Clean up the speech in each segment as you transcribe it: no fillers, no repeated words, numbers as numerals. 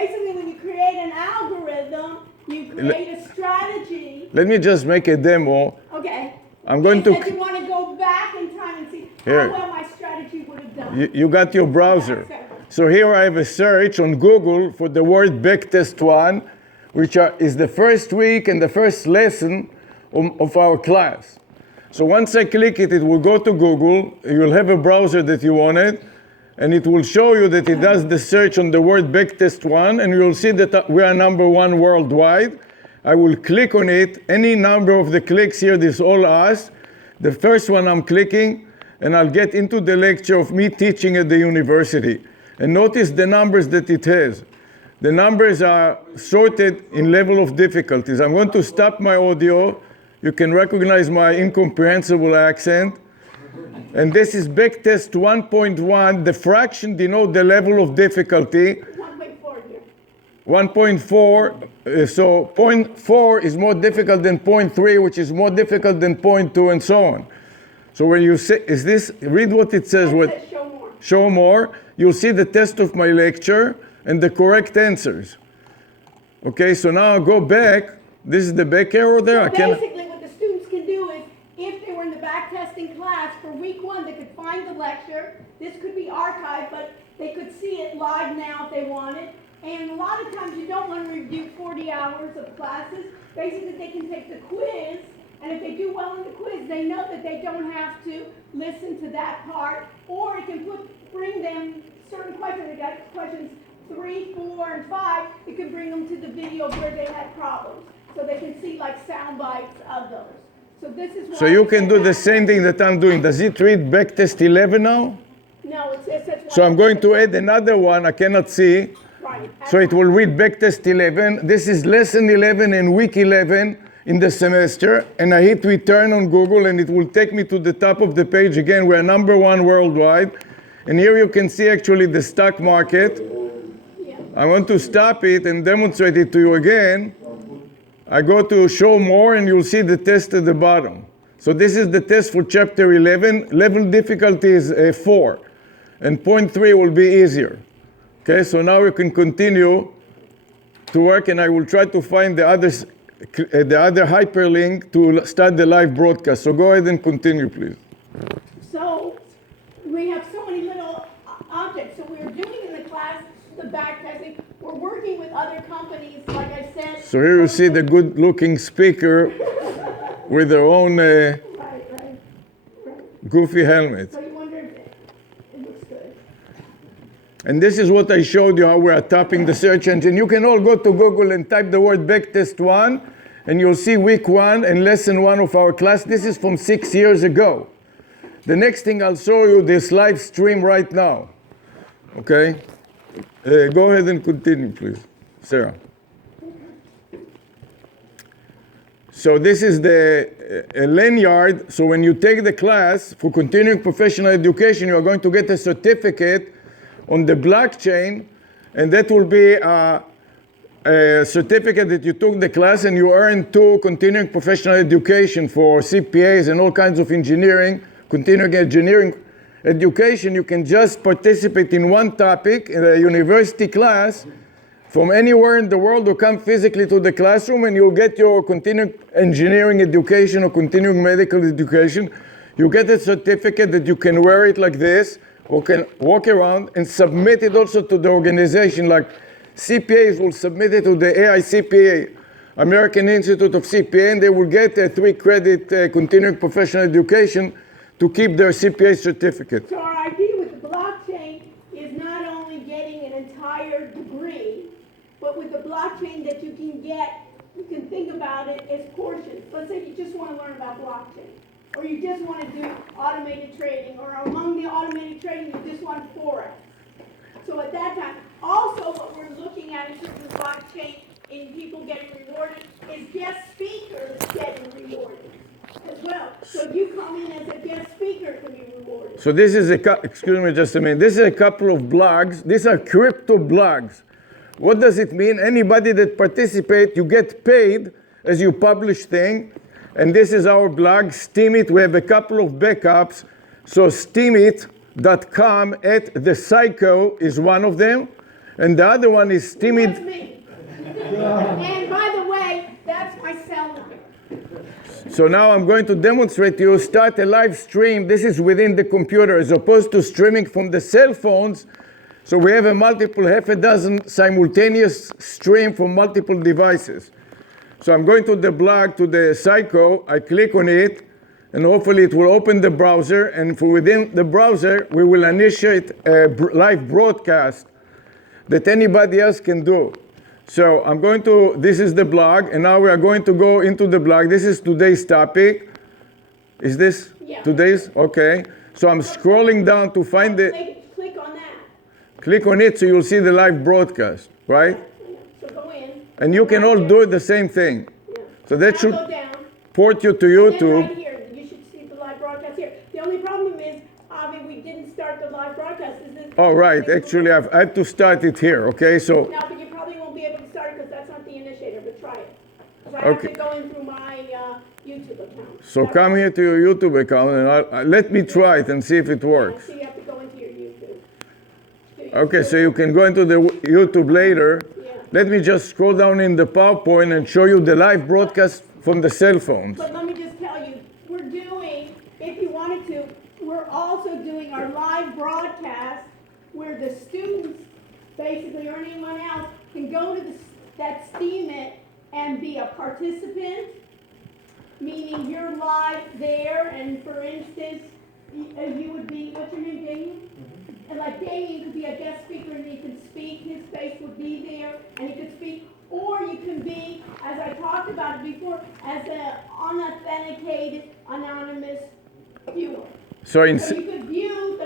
basically when you create an algorithm, you create a strategy. Let me just make a demo. Okay. I'm going to. If you want to go back in time and see Here. how well my strategy would have done. You got your browser. So here I have a search on Google for the word backtest 1, which is the first week and the first lesson of our class. So once I click it, it will go to Google. You'll have a browser that you wanted, and it will show you that it does the search on the word backtest 1, and you'll see that we are #1 worldwide. I will click on it. Any number of the clicks here, this is all us. The first one I'm clicking, and I'll get into the lecture of me teaching at the university. And notice the numbers that it has. The numbers are sorted in level of difficulties. I'm going to stop my audio. You can recognize my incomprehensible accent. And this is backtest 1.1. The fraction denote the level of difficulty. 1.4 here. 1.4, so 0.4 is more difficult than 0.3, which is more difficult than 0.2, and so on. So when you say, read what it says. It says show more. Show more. You'll see the test of my lecture and the correct answers. Okay, so now I'll go back. This is the back arrow there. So basically what the students can do is, if they were in the back testing class for week 1, they could find the lecture. This could be archived, but they could see it live now if they wanted. And a lot of times you don't want to review 40 hours of classes. Basically, they can take the quiz, and if they do well in the quiz, they know that they don't have to listen to that part, or it can bring them certain questions. They got questions 3, 4, and 5. It can bring them to the video where they had problems, so they can see like sound bites of those. So this is. So you can do the same thing that I'm doing. Does it read backtest 11 now? No, it says that's. So I'm going to add another one. I cannot see. Right. So it will read backtest 11. This is lesson 11 and week 11 in the semester. And I hit return on Google, and it will take me to the top of the page again. We're #1 worldwide. And here you can see actually the stock market. Yeah. I want to stop it and demonstrate it to you again. I go to show more, and you'll see the test at the bottom. So this is the test for chapter 11. Level difficulty is 4. And 0.3 will be easier. Okay, so now we can continue to work, and I will try to find the other hyperlink to start the live broadcast. So go ahead and continue, please. So we have so many little objects. So we're doing in the class the back testing. We're working with other companies, like I said. So here you see the good-looking speaker with their own Right. goofy helmet. So you wonder if it looks good. And this is what I showed you, how we are tapping the search engine. You can all go to Google and type the word backtest 1, and you'll see week 1 and lesson 1 of our class. This is from 6 years ago. The next thing I'll show you this live stream right now. Okay? Go ahead and continue, please. Sarah. So this is the lanyard. So when you take the class for continuing professional education, you are going to get a certificate on the blockchain, and that will be a certificate that you took the class and you earn 2 continuing professional education for CPAs and all kinds of engineering, continuing engineering education. You can just participate in one topic in a university class from anywhere in the world, or come physically to the classroom, and you'll get your continuing engineering education or continuing medical education. You get a certificate that you can wear it like this, or can walk around and submit it also to the organization. Like CPAs will submit it to the AICPA, American Institute of CPA, and they will get a 3-credit continuing professional education to keep their CPA certificate. So our idea with the blockchain is not only getting an entire degree, but with the blockchain that you can think about it as portions. Let's say you just want to learn about blockchain, or you just want to do automated trading, or among the automated trading, you just want Forex. So at that time, also what we're looking at in terms of blockchain in people getting rewarded is guest speakers getting rewarded as well. So if you come in as a guest speaker, it can be rewarded. So this is excuse me just a minute. This is a couple of blogs. These are crypto blogs. What does it mean? Anybody that participates, you get paid as you publish thing. And this is our blog, Steemit. We have a couple of backups. So steemit.com @thepsycho is one of them. And the other one is That's Timid. me. And by the way, that's my cell number. So now I'm going to demonstrate to you, start a live stream. This is within the computer as opposed to streaming from the cell phones. So we have a multiple, half a dozen simultaneous stream from multiple devices. So I'm going to the blog, to the Psycho. I click on it, and hopefully it will open the browser. And from within the browser, we will initiate a live broadcast that anybody else can do. So I'm going to, this is the blog, and now we are going to go into the blog. This is today's topic. Is this Yeah. today's? Okay. So I'm scrolling down to find the, Click on that. click on it so you'll see the live broadcast, right? So go in. And you can all do it the same thing. Yeah. So that Now should go down. port you to And then right YouTube. here, you should see the live broadcast here. The only problem is, Avi, we didn't start the live broadcast. Is this? Oh, right. Actually, I have to start it here, okay? So, No, but you probably won't be able to start it because that's not the initiator, but try it. 'Cause I Okay. have to go in through my YouTube account. so come here to your YouTube account and let me try it and see if it works. So you have to go into your YouTube. Okay, so you can go into the YouTube later. Yeah. Let me just scroll down in the PowerPoint and show you the live broadcast from the cell phones. But let me just tell you, we're doing, if you wanted to, we're also doing our live broadcast where the students, basically, or anyone else, can go to that STEAMit and be a participant, meaning you're live there, and for instance, you would be, what's your name, Damien? And like Damien could be a guest speaker and he could speak, his face would be there, and he could speak. Or you can be, as I talked about it before, as an unauthenticated, anonymous viewer. So, So you could view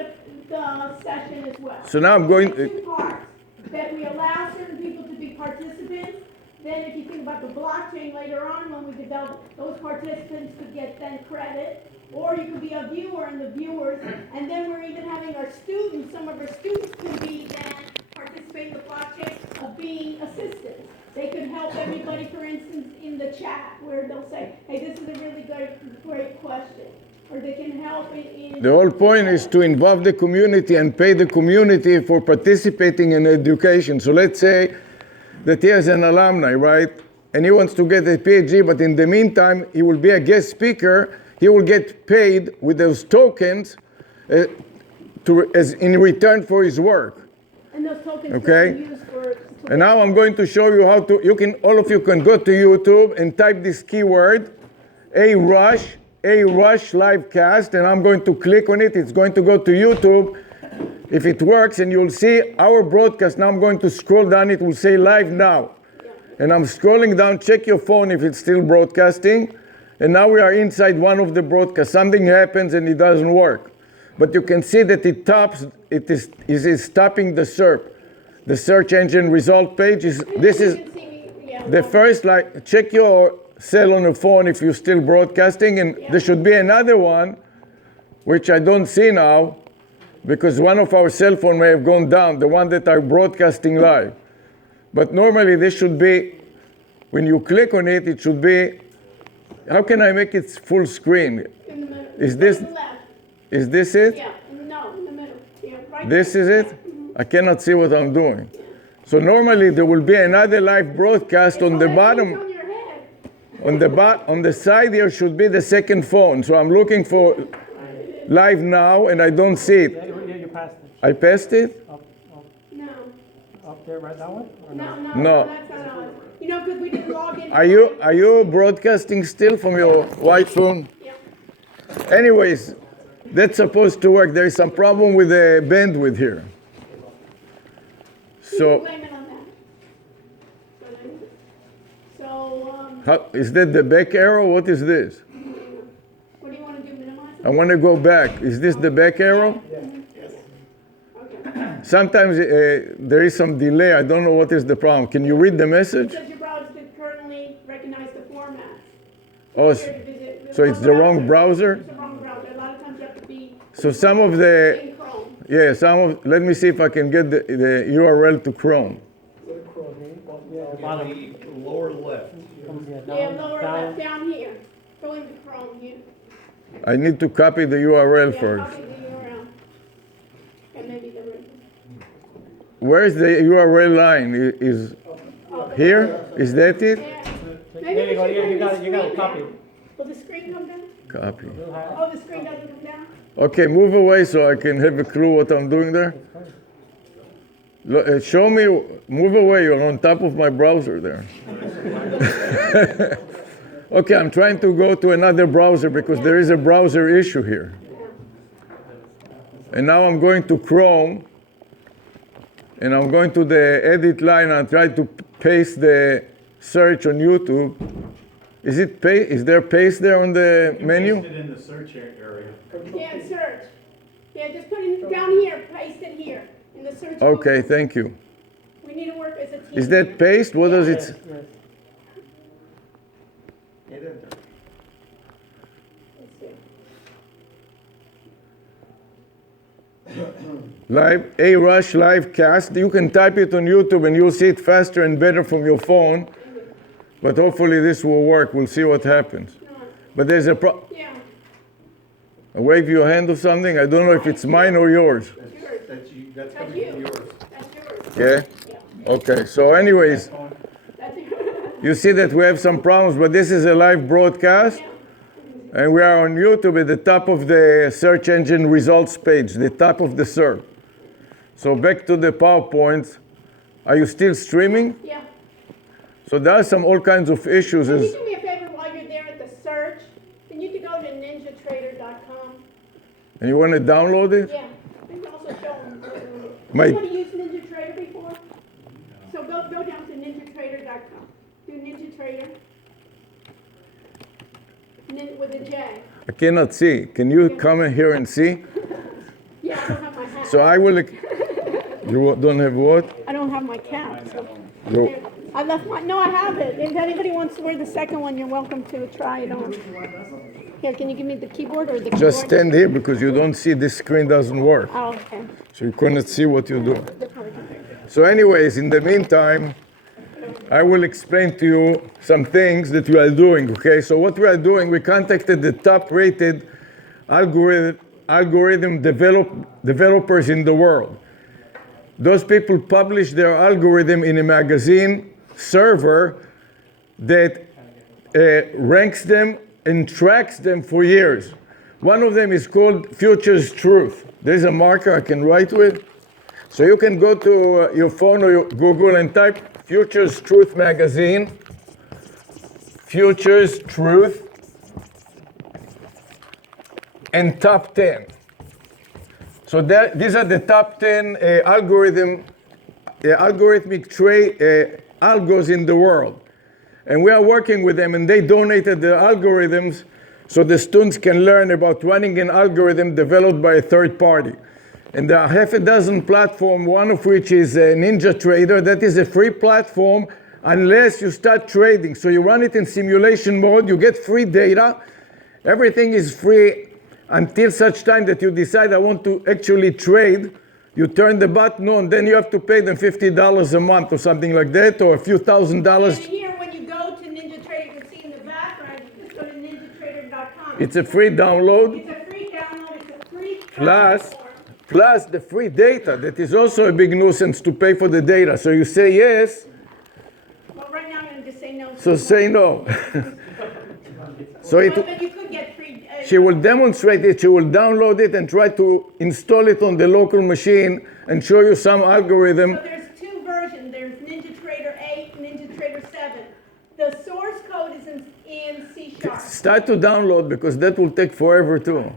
the session as well. So now I'm going- There are two parts, that we allow certain people to be participants. Then if you think about the blockchain later on, when we develop, those participants could get then credit. Or you could be a viewer and the viewers, and then we're even having our students, some of our students can be then participate in the blockchain of being assistants. They could help everybody, for instance, in the chat, where they'll say, hey, this is a really great question. Or they can help in. the whole point is to involve the community and pay the community for participating in education. So let's say that he is an alumni, right? And he wants to get a PhD, but in the meantime, he will be a guest speaker. He will get paid with those tokens as in return for his work. And those tokens Okay. can be used for. And now I'm going to show you how to, all of you can go to YouTube and type this keyword, ARush livecast, and I'm going to click on it. It's going to go to YouTube. If it works, and you'll see our broadcast. Now I'm going to scroll down, it will say live now. And I'm scrolling down, check your phone if it's still broadcasting. And now we are inside one of the broadcasts. Something happens and it doesn't work. But you can see that it is stopping the SERP. The search engine result page is, this is the first, like, check your cell on your phone if you're still broadcasting, and there should be another one, which I don't see now, because one of our cell phone may have gone down, the one that are broadcasting live. But normally this should be, when you click on it, it should be, how can I make it full screen? In the middle. Is this- To the left. Is this it? Yeah, no, in the middle. Yeah, right This there. is it? I cannot see what I'm doing. So normally there will be another live broadcast on the It's bottom. on your head. On the side here should be the second phone. So I'm looking for live now and I don't see it. Yeah, you passed it. I passed it? No, Up there, right that one? Or no, No. that's not on. You know, because we didn't log in. Are you broadcasting still from your white phone? Yeah. Anyways, that's supposed to work. There is some problem with the bandwidth here. So, Blame it on that. So, is that the back arrow? What is this? what do you want to do, minimize it? I want to go back. Is this the back arrow? Okay. Sometimes there is some delay. I don't know what is the problem. Can you read the message? It says your browser did currently recognize the format. Oh, Here to visit so it's the wrong browser? It's the wrong browser. A lot of times you have to be So some of the, in Chrome. yeah, let me see if I can get the URL to Chrome. Bottom. Lower left. Yeah, lower left, down here. Go into Chrome here. I need to copy the URL Yeah, first. copy the URL. And maybe the right. where is the URL line? Is here? Is that it? Yeah. There Maybe you we go, should yeah, bring you the got it, you got screen a copy. down. Will the screen come down? Copy. Oh, the screen doesn't come down? Okay, move away so I can have a clue what I'm doing there. Show me, move away, you're on top of my browser there. Okay, I'm trying to go to another browser because there is a browser issue here. And now I'm going to Chrome, and I'm going to the edit line and try to paste the search on YouTube. Is there paste there on the menu? Paste it in the search area. Yeah, search. Yeah, just put it down here, paste it here, in the search. Okay, box. thank you. We need to work as a team. Is that paste? What does it? Yes. Hit enter. Let's see. Live, A-Rush live cast. You can type it on YouTube and you'll see it faster and better from your phone. But hopefully this will work. We'll see what happens. No, But there's a yeah, wave your hand or something. I don't know if it's mine or yours. That's you, that's that's gonna be you. yours. That's yours. Okay? Yeah, Okay. So anyways, that's yours. you see that we have some problems, but this is a live broadcast. Yeah. And we are on YouTube at the top of the search engine results page, the top of the SERP. So back to the PowerPoint. Are you still streaming? Yeah. So there are all kinds of issues. Can you Is, do me a favor while you're there at the search? Can you go to ninjatrader.com? and you want to download it? Yeah. You can also show them. My- Anybody used NinjaTrader before? So go down to ninjatrader.com. Do NinjaTrader. With a J. I cannot see. Can you come in here and see? Yeah, I don't have my hat. So I will. You don't have what? I don't have my cap. So. You, I left my. No, I have it. If anybody wants to wear the second one, you're welcome to try it on. Here, can you give me the keyboard or the keyboard? just stand here because you don't see. This screen doesn't work, Oh, okay. so you cannot see what you're doing. They're probably gonna- So, anyways, in the meantime, I will explain to you some things that we are doing, okay? So what we are doing, we contacted the top-rated algorithm developers in the world. Those people publish their algorithm in a magazine server that ranks them and tracks them for years. One of them is called Futures Truth. There's a marker I can write with. So you can go to your phone or your Google and type Futures Truth magazine, Futures Truth, and top 10. So these are the top 10 algorithmic algos in the world. And we are working with them, and they donated their algorithms so the students can learn about running an algorithm developed by a third party. And there are half a dozen platforms, one of which is NinjaTrader. That is a free platform unless you start trading. So you run it in simulation mode, you get free data. Everything is free until such time that you decide I want to actually trade. You turn the button on, then you have to pay them $50 a month or something like that, or a few $1,000s. And here, when you go to NinjaTrader, you can see in the background, you just go to ninjatrader.com. It's a free download, It's a free download, it's a free plus platform. the free data. That is also a big nuisance to pay for the data. So you say yes, Well, right now I'm gonna just say no. so say no. So Well, it, but you could get free. she will demonstrate it, she will download it and try to install it on the local machine and show you some algorithm. So there's two versions. There's NinjaTrader 8 and NinjaTrader 7. The source code is in C#. Start to download because that will take forever too.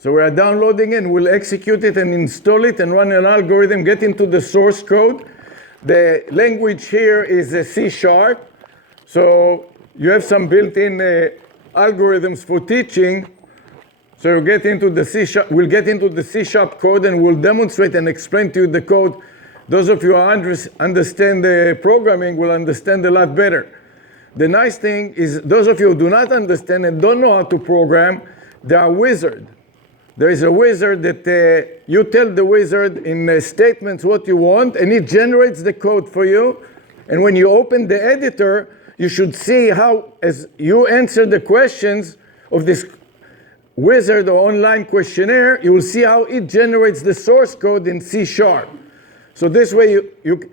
So we are downloading it, we'll execute it and install it and run an algorithm, get into the source code. The language here is a C#. So you have some built-in algorithms for teaching. So you get into the C#, we'll get into the C# code and we'll demonstrate and explain to you the code. Those of you who understand the programming will understand a lot better. The nice thing is those of you who do not understand and don't know how to program, they are wizards. There is a wizard that you tell the wizard in statements what you want, and it generates the code for you. And when you open the editor, you should see how, as you answer the questions of this wizard or online questionnaire, you will see how it generates the source code in C#. So this way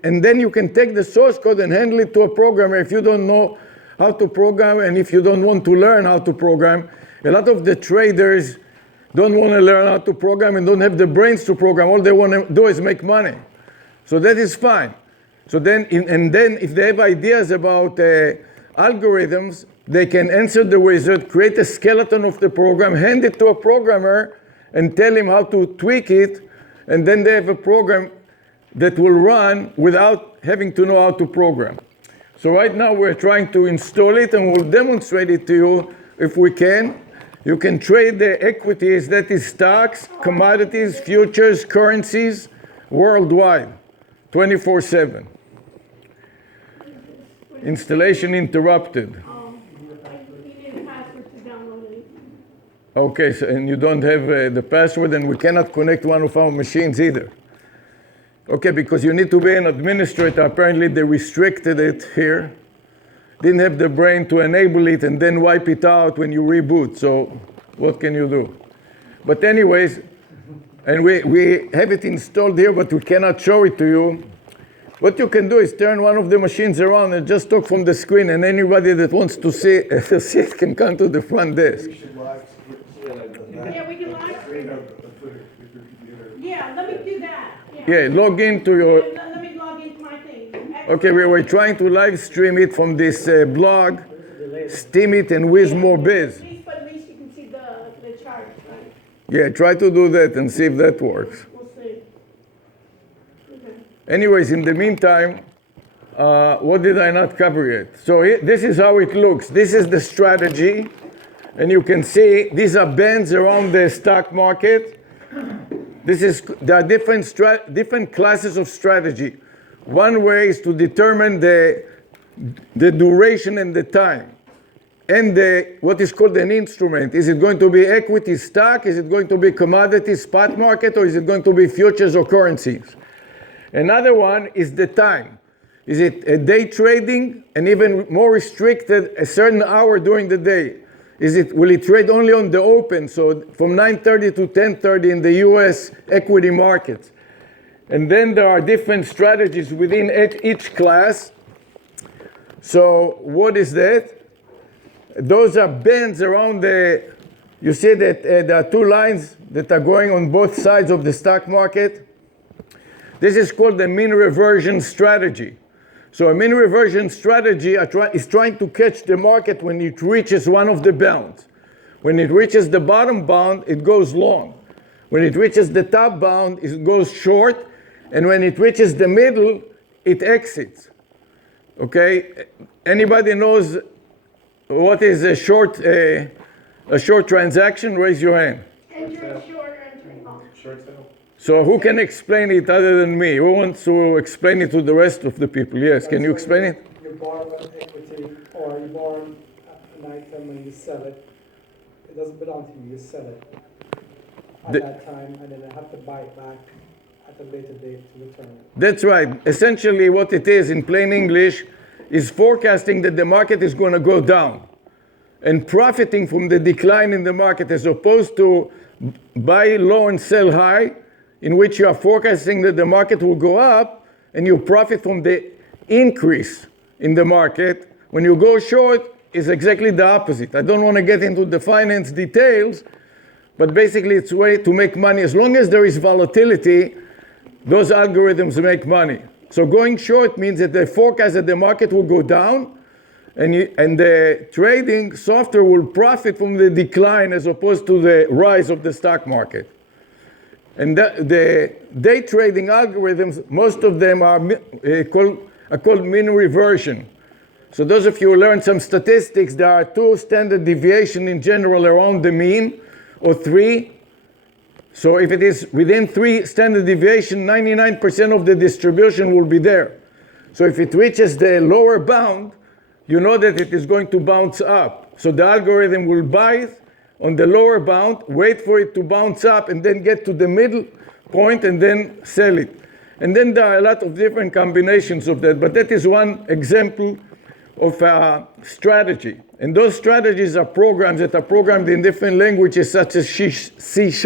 and then you can take the source code and handle it to a programmer if you don't know how to program and if you don't want to learn how to program. A lot of the traders don't want to learn how to program and don't have the brains to program. All they want to do is make money. So that is fine. So then if they have ideas about algorithms, they can answer the wizard, create a skeleton of the program, hand it to a programmer, and tell him how to tweak it, and then they have a program that will run without having to know how to program. So right now we're trying to install it, and we'll demonstrate it to you if we can. You can trade the equities, that is stocks, commodities, futures, currencies, worldwide, 24/7. Installation interrupted. You need a password to download it. Okay, so, and you don't have the password, and we cannot connect one of our machines either. Okay, because you need to be an administrator. Apparently they restricted it here. Didn't have the brain to enable it and then wipe it out when you reboot. So what can you do? But anyways, and we have it installed here, but we cannot show it to you. What you can do is turn one of the machines around and just talk from the screen, and anybody that wants to see it can come to the front desk. Yeah, we can live stream it. Yeah, let me do that. Yeah, log into your... Let me log into my thing. Okay, we were trying to live stream it from this blog, Steam it and Wizmo Biz. But at least you can see the chart, right? Yeah, try to do that and see if that works. We'll see. Okay. Anyways, in the meantime, what did I not cover yet? So this is how it looks. This is the strategy. And you can see these are bands around the stock market. There are different classes of strategy. One way is to determine the duration and the time. And what is called an instrument. Is it going to be equity stock? Is it going to be commodity spot market? Or is it going to be futures or currencies? Another one is the time. Is it a day trading? And even more restricted, a certain hour during the day. Will it trade only on the open? So from 9:30 to 10:30 in the US equity markets. And then there are different strategies within each class. So what is that? Those are bands around you see that there are two lines that are going on both sides of the stock market. This is called the mean reversion strategy. So a mean reversion strategy is trying to catch the market when it reaches one of the bounds. When it reaches the bottom bound, it goes long. When it reaches the top bound, it goes short. And when it reaches the middle, it exits. Okay? Anybody knows what is a short transaction? Raise your hand. Entering short or entering long. Short sale? So who can explain it other than me? Who wants to explain it to the rest of the people? Yes, can you explain it? You borrow an equity or you borrow an item and you sell it. It doesn't belong to you, you sell it at that time, and then I have to buy it back at a later date to return it. That's right. Essentially what it is in plain English is forecasting that the market is going to go down and profiting from the decline in the market, as opposed to buy low and sell high, in which you are forecasting that the market will go up and you profit from the increase in the market. When you go short, it's exactly the opposite. I don't want to get into the finance details, but basically it's a way to make money. As long as there is volatility, those algorithms make money. So going short means that they forecast that the market will go down, and the trading software will profit from the decline as opposed to the rise of the stock market. And the day trading algorithms, most of them are called mean reversion. So those of you who learned some statistics, there are 2 standard deviations in general around the mean, or 3. So if it is within 3 standard deviations, 99% of the distribution will be there. So if it reaches the lower bound, you know that it is going to bounce up. So the algorithm will buy it on the lower bound, wait for it to bounce up, and then get to the middle point and then sell it. And then there are a lot of different combinations of that, but that is one example of a strategy. And those strategies are programs that are programmed in different languages such as C#.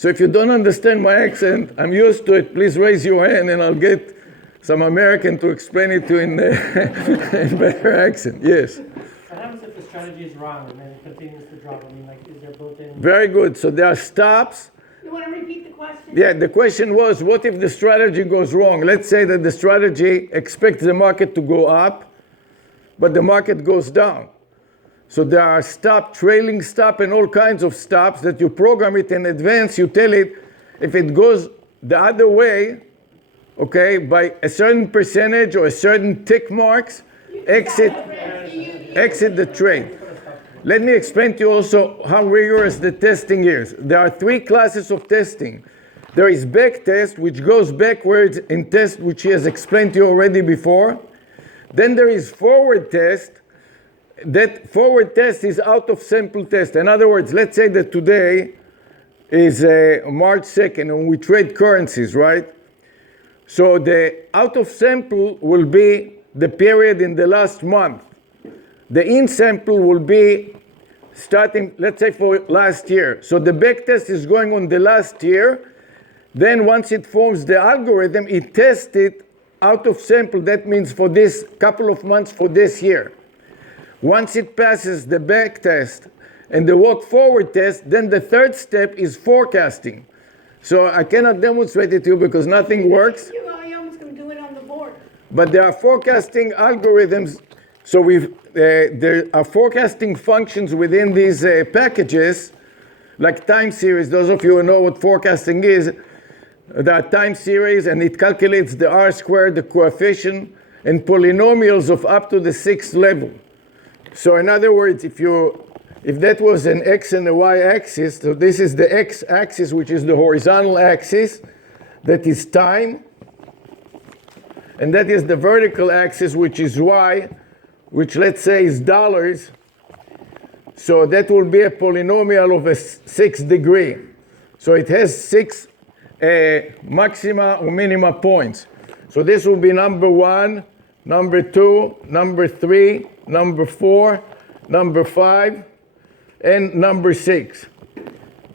So if you don't understand my accent, I'm used to it. Please raise your hand and I'll get some American to explain it to you in, in better accent. Yes. What happens if the strategy is wrong and then it continues to drop? I mean, like, is there built-in? Very good. So there are stops. You want to repeat the question? Yeah, the question was, what if the strategy goes wrong? Let's say that the strategy expects the market to go up, but the market goes down. So there are stop, trailing stop, and all kinds of stops that you program it in advance. You tell it if it goes the other way, okay, by a certain percentage or a certain tick marks, exit the trade. Let me explain to you also how rigorous the testing is. There are three classes of testing. There is back test, which goes backwards in test, which he has explained to you already before. Then there is forward test. That forward test is out of sample test. In other words, let's say that today is March 2nd and we trade currencies, right? So the out of sample will be the period in the last month. The in sample will be starting, let's say, for last year. So the back test is going on the last year. Then once it forms the algorithm, it tests it out of sample. That means for this couple of months for this year. Once it passes the back test and the walk forward test, then the third step is forecasting. So I cannot demonstrate it to you because nothing works. You're almost going to do it on the board. But there are forecasting algorithms. So there are forecasting functions within these packages, like time series. Those of you who know what forecasting is, there are time series, and it calculates the R squared, the coefficient, and polynomials of up to the 6th level. So in other words, if that was an x and a y axis, so this is the x axis, which is the horizontal axis, that is time, and that is the vertical axis, which is y, which let's say is dollars. So that will be a polynomial of a 6th degree. So it has 6 maxima or minima points. So this will be number 1, number 2, number 3, number 4, number 5, and number 6.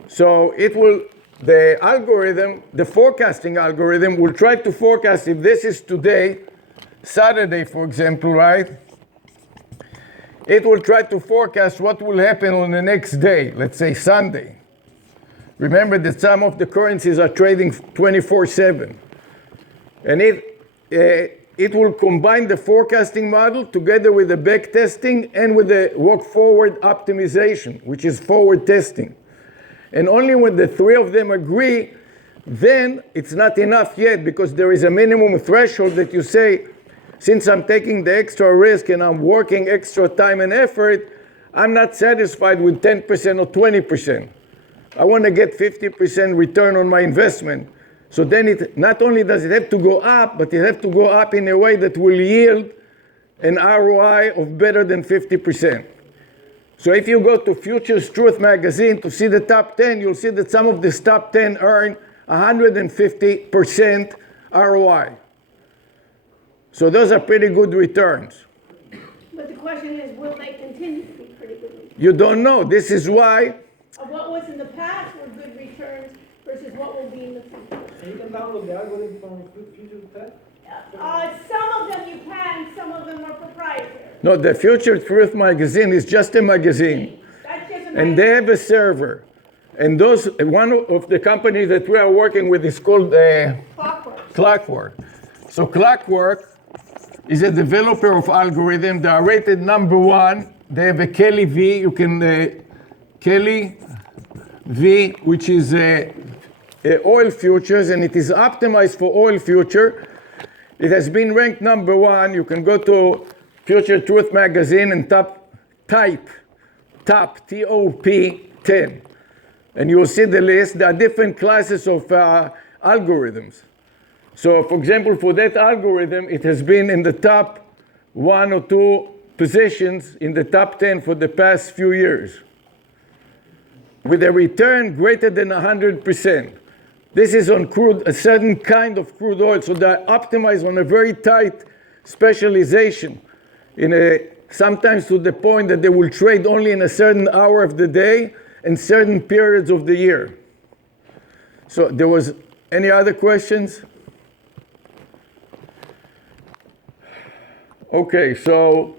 So the algorithm, the forecasting algorithm, will try to forecast if this is today, Saturday, for example, right? It will try to forecast what will happen on the next day, let's say Sunday. Remember that some of the currencies are trading 24/7. And it will combine the forecasting model together with the back testing and with the walk forward optimization, which is forward testing. And only when the three of them agree, then it's not enough yet, because there is a minimum threshold that you say, since I'm taking the extra risk and I'm working extra time and effort, I'm not satisfied with 10% or 20%. I want to get 50% return on my investment. So then it not only does it have to go up, but it has to go up in a way that will yield an ROI of better than 50%. So if you go to Futures Truth magazine to see the top 10, you'll see that some of the top 10 earn 150% ROI. So those are pretty good returns. But the question is, will they continue to be pretty good returns? You don't know. This is why. What was in the past were good returns versus what will be in the future. So you can download the algorithm from Future Tech? Some of them you can, some of them are proprietary. No, the Future Truth magazine is just a magazine. That's just And they have a server. And one of the companies that we are working with is called Clockwork. Clockwork. So Clockwork is a developer of algorithm. They are rated number 1. They have a Kelly V. You can Kelly V, which is oil futures, and it is optimized for oil future. It has been ranked number 1. You can go to Future Truth magazine and type top T-O-P 10, and you will see the list. There are different classes of algorithms. So, for example, for that algorithm, it has been in the top 1 or 2 positions in the top 10 for the past few years, with a return greater than 100%. This is on crude, a certain kind of crude oil, so they're optimized on a very tight specialization, sometimes to the point that they will trade only in a certain hour of the day and certain periods of the year. So there was any other questions? Okay, so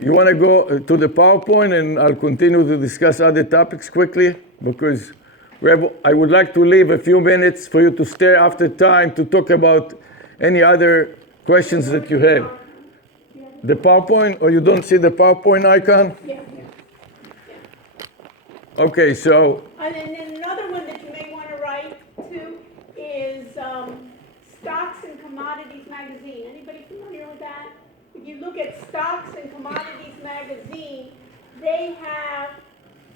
you want to go to the PowerPoint and I'll continue to discuss other topics quickly because I would like to leave a few minutes for you to stay after time to talk about any other questions that you have. The PowerPoint, or you don't see the PowerPoint icon? Yeah. Okay, so And then another one that you may want to write to is Stocks and Commodities Magazine. Anybody familiar with that? If you look at Stocks and Commodities Magazine, they have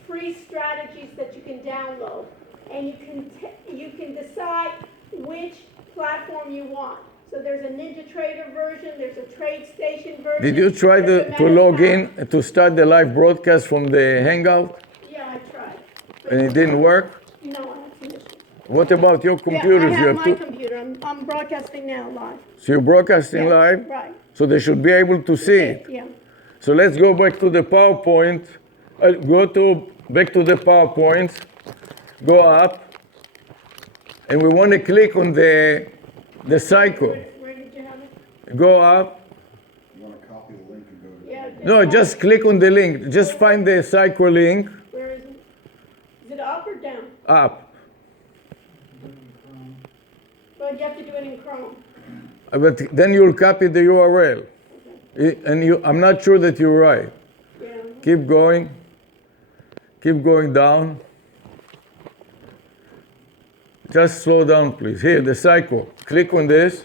free strategies that you can download, and you can decide which platform you want. So there's a NinjaTrader version, there's a TradeStation version. did you try there's a to log Metapack. in to start the live broadcast from the Hangout Yeah, I tried. and it didn't work? No, I had some issues. What about your computers? Yeah, I You have have my two- computer. I'm broadcasting now live. So you're broadcasting Yeah, live? Right. So they should be able to see it. Yeah. So let's go back to the PowerPoint. Back to the PowerPoint. Go up. And we want to click on the cycle. Where did you have it? Go up. You want to copy the link and go to Yeah. No, just click on the link. Just find the cycle link. Where is it? Is it up or down? Up. Well, you have to do it in Chrome. But then you'll copy the URL. And I'm not sure that you're right. Yeah. Keep going. Keep going down. Just slow down, please. Here, the cycle. Click on this.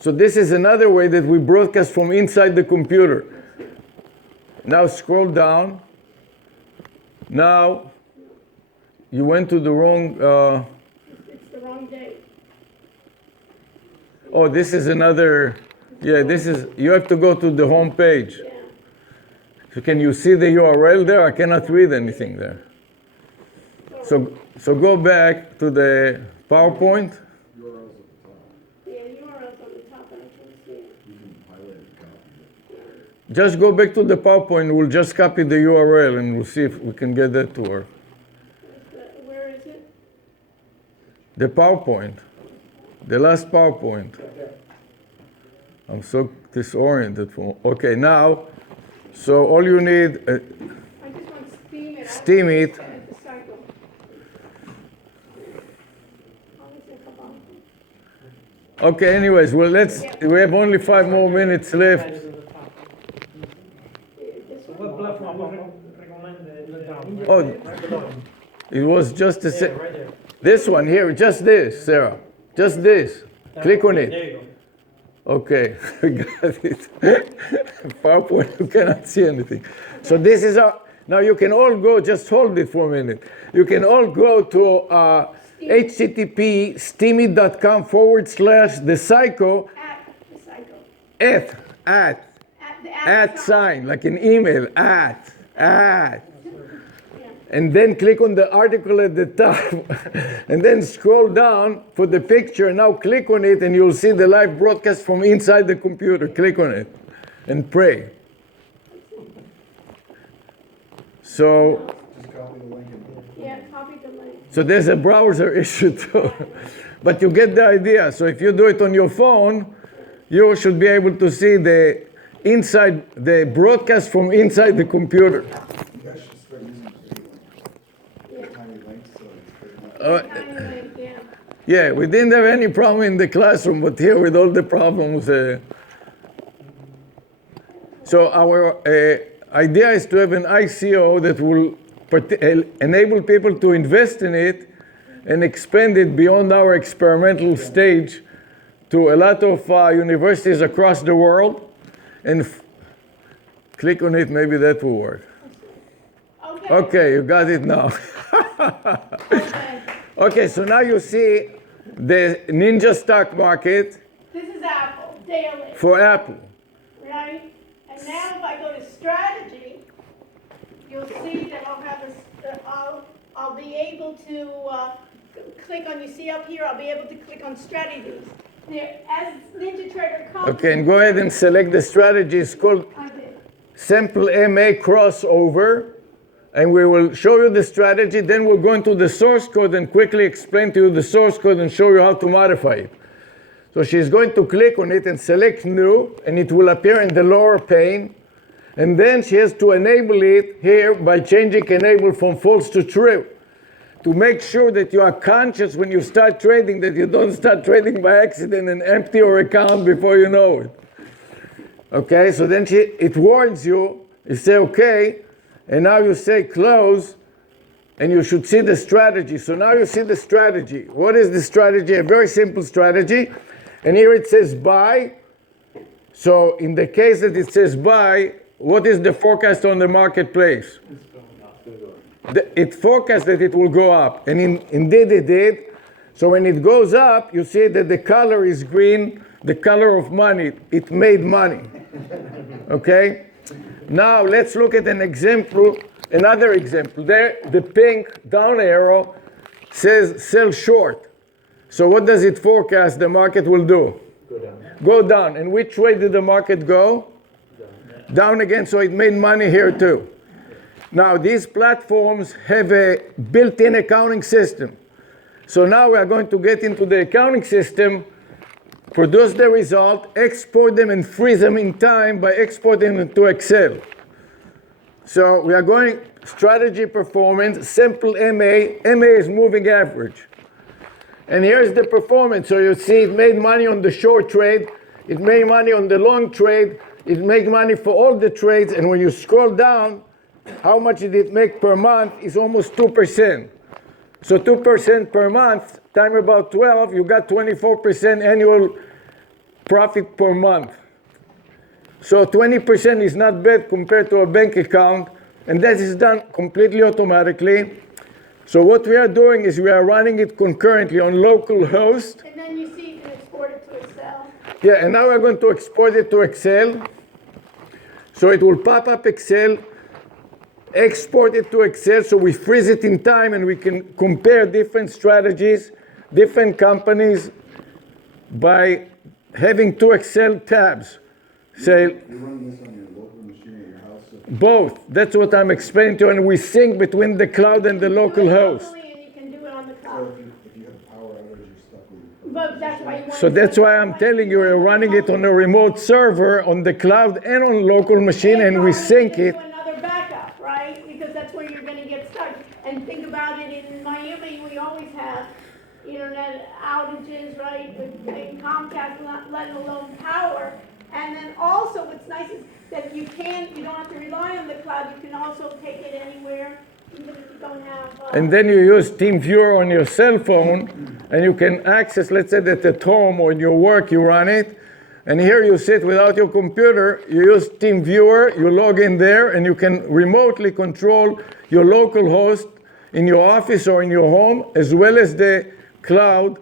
So this is another way that we broadcast from inside the computer. Now scroll down. Now you went to the wrong. It's the wrong date. Oh, this is another. Yeah, this is. You have to go to the home page. Yeah. So can you see the URL there? I cannot read anything there. So go back to the PowerPoint. URLs at the top. Yeah, URL's on the top, but I can't see it. You can highlight it and copy it. Just go back to the PowerPoint. We'll just copy the URL and we'll see if we can get that to work. Where is it? The PowerPoint. The last PowerPoint. I'm so disoriented. Okay, now, so all you need, I just want to steam it. Steam it. The cycle. How does it come on? okay, anyways, well, we have only 5 more minutes left. This one? What platform would recommend the down? Oh, Right below. it was just a Yeah, right there. this one here, just this, Sarah. Just this. Click on it. There you go. Okay, got it. PowerPoint, you cannot see anything. So this is our, now you can all go, just hold it for a minute. You can all go to http steamy.com/the psycho At the cycle. at At the sign, like an email, at. And then click on the article at the top, and then scroll down for the picture. Now click on it, and you'll see the live broadcast from inside the computer. Click on it, and pray. So, Just copy the link and Yeah, copy the link. so there's a browser issue too, but you get the idea. So if you do it on your phone, you should be able to see the broadcast from inside the computer. you guys should start using the tiny links so it's Tiny link, yeah. Yeah, we didn't have any problem in the classroom, but here with all the problems. So our idea is to have an ICO that will enable people to invest in it and expand it beyond our experimental stage to a lot of universities across the world. And click on it, maybe that will work. Okay. Okay, you got it now. Okay. Okay, so now you see the Ninja stock market This is Apple, daily, for Apple. right? And now if I go to strategy, you'll see that I'll have I'll be able to click on, you see up here, I'll be able to click on strategies. There, as NinjaTrader comes. Okay, and go ahead and select the strategy. It's called I did. Sample MA Crossover. and we will show you the strategy. Then we'll go into the source code and quickly explain to you the source code and show you how to modify it. So she's going to click on it and select new, and it will appear in the lower pane. And then she has to enable it here by changing enable from false to true, to make sure that you are conscious when you start trading, that you don't start trading by accident and empty your account before you know it. Okay, so then it warns you, you say okay, and now you say close, and you should see the strategy. So now you see the strategy. What is the strategy? A very simple strategy. And here it says buy. So in the case that it says buy, what is the forecast on the marketplace? It forecasts that it will go up, and indeed it did. So when it goes up, you see that the color is green, the color of money. It made money. Okay? Now let's look at an example, another example. There, the pink down arrow says sell short. So what does it forecast the market will do? Go down. Go down. And which way did the market go? Down again, so it made money here too. Now these platforms have a built-in accounting system. So now we are going to get into the accounting system, produce the result, export them and freeze them in time by exporting them to Excel. So we are going strategy performance, simple MA. MA is moving average. And here's the performance. So you see it made money on the short trade, it made money on the long trade, it made money for all the trades, and when you scroll down, how much did it make per month is almost 2%. So 2% per month, times about 12, you got 24% annual profit per month. So 20% is not bad compared to a bank account, and that is done completely automatically. So what we are doing is we are running it concurrently on local host. And then you see you can export it to Excel. Yeah, and now we're going to export it to Excel. So it will pop up Excel, export it to Excel, so we freeze it in time and we can compare different strategies, different companies by having two Excel tabs. Say, You're running this on your local machine at your house, so both. That's what I'm explaining to you, and we sync between the cloud and the local host. Locally, and you can do it on the so cloud. if you have a power outage, you're stuck with your. But that's why you want. So that's why I'm telling you, we're running it on a remote server, on the cloud and on local machine, and we sync it. Do another backup, right? Because that's where you're gonna get stuck. And think about it, in Miami, we always have internet outages, right? With Comcast, not let alone power. And then also what's nice is that you don't have to rely on the cloud. You can also take it anywhere, even if you don't have. And then you use TeamViewer on your cell phone, and you can access, let's say that at home or in your work you run it, and here you sit without your computer, you use TeamViewer, you log in there, and you can remotely control your local host in your office or in your home, as well as the cloud,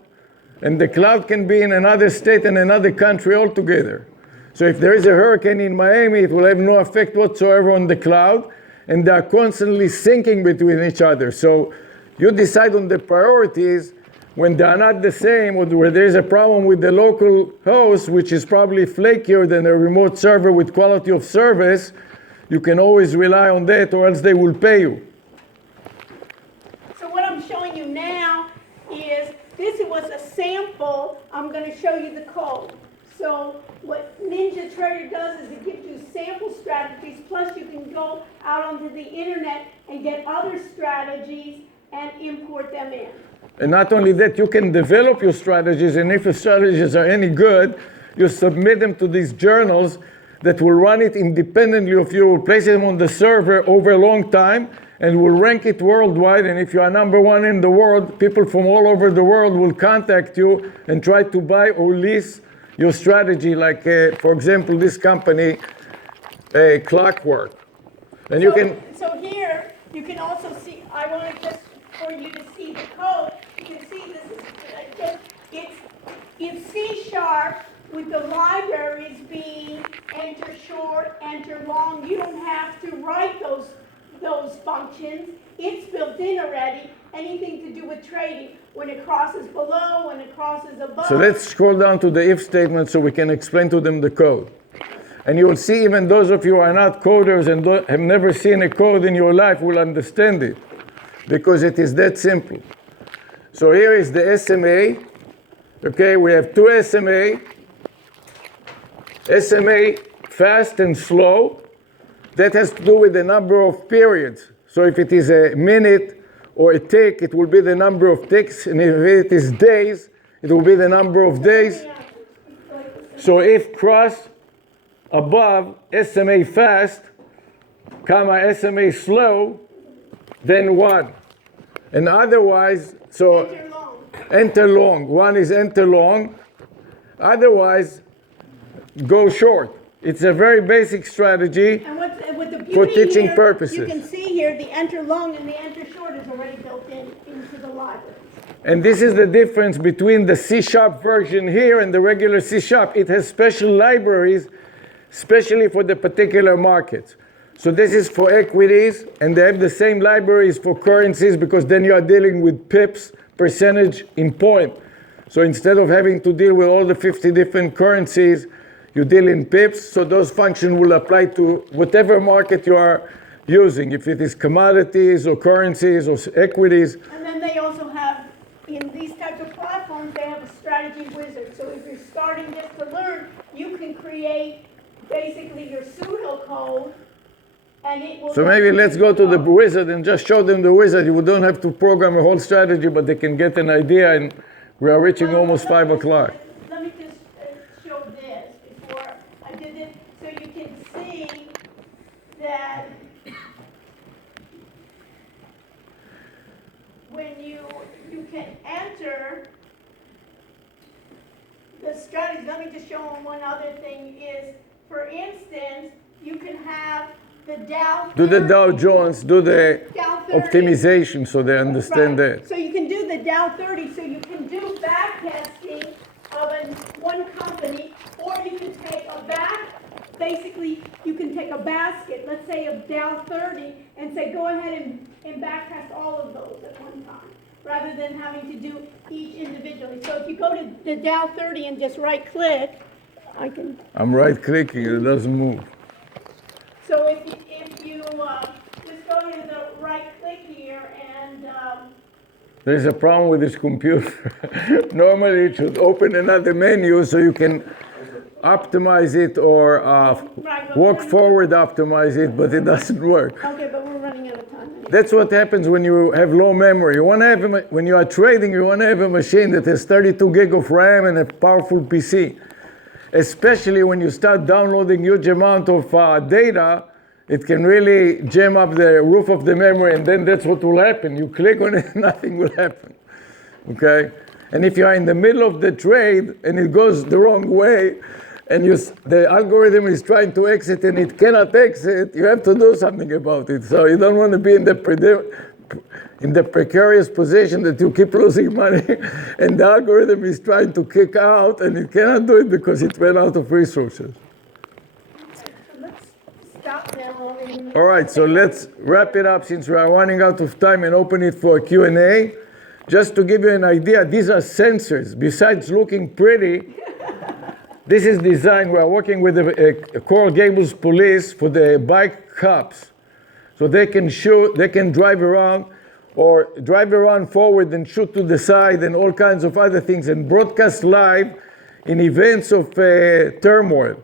and the cloud can be in another state and another country altogether. So if there is a hurricane in Miami, it will have no effect whatsoever on the cloud, and they are constantly syncing between each other. So you decide on the priorities when they are not the same, or where there is a problem with the local host, which is probably flakier than a remote server with quality of service. You can always rely on that, or else they will pay you. So what I'm showing you now is, this was a sample. I'm going to show you the code. So what NinjaTrader does is it gives you sample strategies, plus you can go out onto the internet and get other strategies and import them in. And not only that, you can develop your strategies, and if your strategies are any good, you submit them to these journals that will run it independently of you, will place them on the server over a long time, and will rank it worldwide. And if you are number one in the world, people from all over the world will contact you and try to buy or lease your strategy, like, for example, this company, Clockwork. And you can... So here, you can also see, I wanted just for you to see the code. You can see this is, it's C# with the libraries being enter short, enter long. You don't have to write those functions. It's built in already. Anything to do with trading, when it crosses below, when it crosses above. So let's scroll down to the if statement so we can explain to them the code. And you will see even those of you who are not coders and have never seen a code in your life will understand it, because it is that simple. So here is the SMA. Okay, we have two SMA. SMA fast and slow. That has to do with the number of periods. So if it is a minute or a tick, it will be the number of ticks. And if it is days, it will be the number of days. So if cross above SMA fast, comma SMA slow, then 1. And otherwise, so Enter long. enter long. One is enter long. Otherwise, go short. It's a very basic strategy. And with the beauty For teaching here, purposes. you can see here the enter long and the enter short is already built into the library. And this is the difference between the C# version here and the regular C#. It has special libraries, especially for the particular markets. So this is for equities, and they have the same libraries for currencies, because then you are dealing with pips, percentage in point. So instead of having to deal with all the 50 different currencies, you deal in pips. So those functions will apply to whatever market you are using, if it is commodities or currencies or equities. And then they also have, in these types of platforms, they have a strategy wizard. So if you're starting just to learn, you can create basically your pseudocode, and it will. So maybe let's go to the wizard and just show them the wizard. You don't have to program a whole strategy, but they can get an idea, and we are reaching almost 5 o'clock. Let me just show this before I did it, so you can see that when you can enter the strategies. Let me just show them one other thing is, for instance, you can have the Dow. Do the 30. Dow Jones, do the Dow 30. optimization so they understand Right. that. So you can do the Dow 30, so you can do back testing of one company, or you can take basically, you can take a basket, let's say of Dow 30, and say, go ahead and back test all of those at one time, rather than having to do each individually. So if you go to the Dow 30 and just right click, I'm right clicking, it doesn't move. so if you just go to the right click here and, There's a problem with this computer. Normally it should open another menu so you can optimize it or walk forward optimize it, but it doesn't work. okay, but we're running out of time. That's what happens when you have low memory. You want to have when you are trading, you want to have a machine that has 32 gig of RAM and a powerful PC. Especially when you start downloading huge amount of data, it can really jam up the roof of the memory, and then that's what will happen. You click on it, nothing will happen. Okay? And if you are in the middle of the trade and it goes the wrong way, and the algorithm is trying to exit and it cannot exit, you have to do something about it. So you don't want to be in the precarious position that you keep losing money and the algorithm is trying to kick out and it cannot do it because it ran out of resources. Let's stop now. All right, so let's wrap it up since we are running out of time and open it for Q&A. Just to give you an idea, these are sensors. Besides looking pretty, this is designed, we are working with a Coral Gables police for the bike cops. So they can shoot, they can drive around or drive around forward and shoot to the side and all kinds of other things and broadcast live in events of turmoil.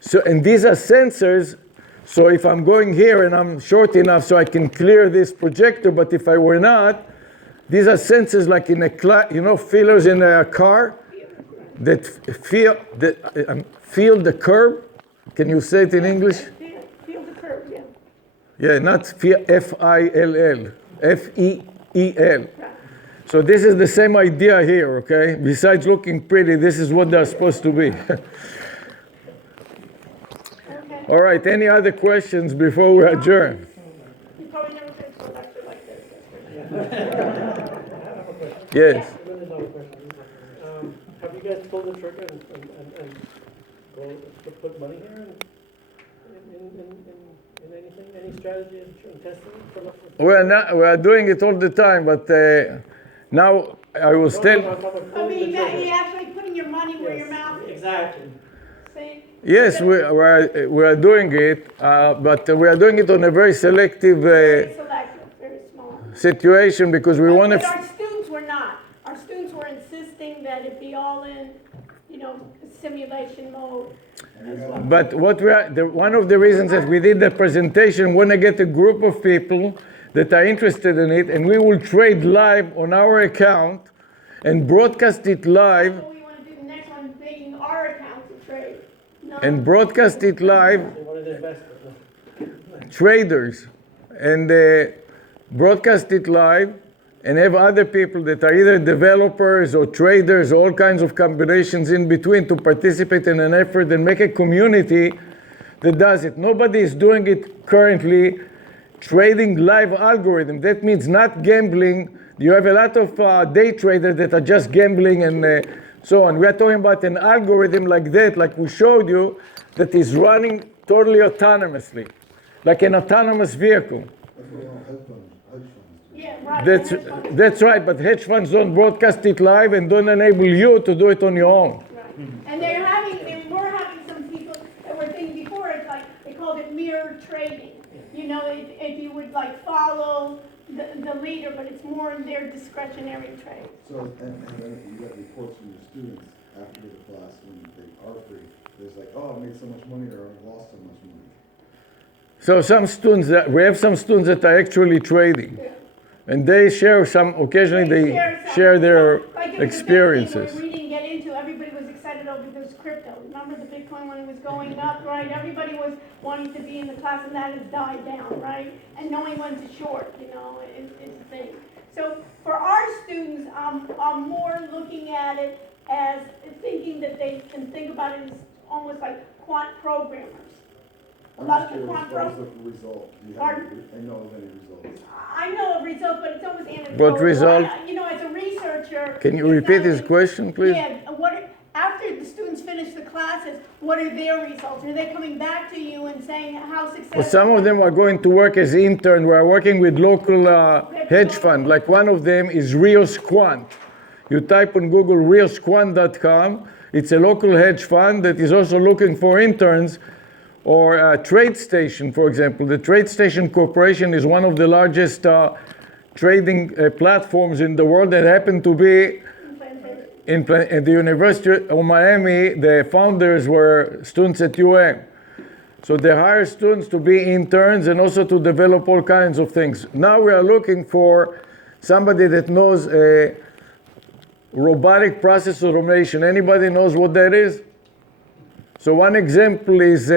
So, and these are sensors. So if I'm going here and I'm short enough so I can clear this projector, but if I were not, these are sensors like in feelers in a car that feel the curb. Can you say it in English? Feel the curve, yeah. Yeah, not feel, F-I-L-L, F-E-E-L. So this is the same idea here, okay? Besides looking pretty, this is what they're supposed to be. All right, any other questions before we adjourn? You probably never been to a lecture like this. Yes. $1 million question. Have you guys pulled the trigger and go to put money here in anything, any strategy in testing? We are doing it all the time, but now I will still. I mean, you're actually putting your money where your mouth is. Exactly. thing? Yes, we are doing it, but we are doing it on a very selective Very selective, very small. situation because we want But to. our students were not. Our students were insisting that it be all in, simulation mode. But what one of the reasons that we did the presentation, want to get a group of people that are interested in it, and we will trade live on our account and broadcast it live What we want to do the next one, making our accounts a trade. No. and broadcast it live, They wanted to invest it. traders, and broadcast it live and have other people that are either developers or traders, all kinds of combinations in between to participate in an effort and make a community that does it. Nobody is doing it currently, trading live algorithm. That means not gambling. You have a lot of day traders that are just gambling and so on. We are talking about an algorithm like that, like we showed you, that is running totally autonomously, like an autonomous vehicle. That's what all hedge funds do. Yeah, right. That's, and that's that's right, but hedge funds don't broadcast it live and don't enable you to do it on your own. right. And we're having some people that were thinking before, it's like, they called it mirror trading. If you would follow the leader, but it's more in their discretionary trade. So, and then you get reports from your students after the class when they are free. There's like, oh, I made so much money or I lost so much money. So some students, we have some students that are actually trading. Yeah. And they share occasionally they some- share their like it was a big thing experiences. where we didn't get into, everybody was excited over this crypto. Remember the Bitcoin when it was going up, right? Everybody was wanting to be in the class, and that has died down, right? And knowing when to short, is a thing. So for our students, I'm more looking at it as thinking that they can think about it as almost like quant programmers. A I'm lot just of the curious, quant what pro- was the result? Do you have Pardon? any, I know of any results? I know of results, but it's almost anecdotal. What result? As a researcher. Can you it's repeat not his really- question, please? Yeah, after the students finish the classes, what are their results? Are they coming back to you and saying how successful? Well, some of them are going to work as intern. We are working with local hedge fund. Like one of them is Rios Quant. You type on Google riosquant.com. It's a local hedge fund that is also looking for interns. Or TradeStation, for example. The TradeStation Corporation is one of the largest trading platforms in the world that happen to be at the University of Miami. The founders were students at UM. So they hire students to be interns and also to develop all kinds of things. Now we are looking for somebody that knows robotic process automation. Anybody knows what that is? So one example is,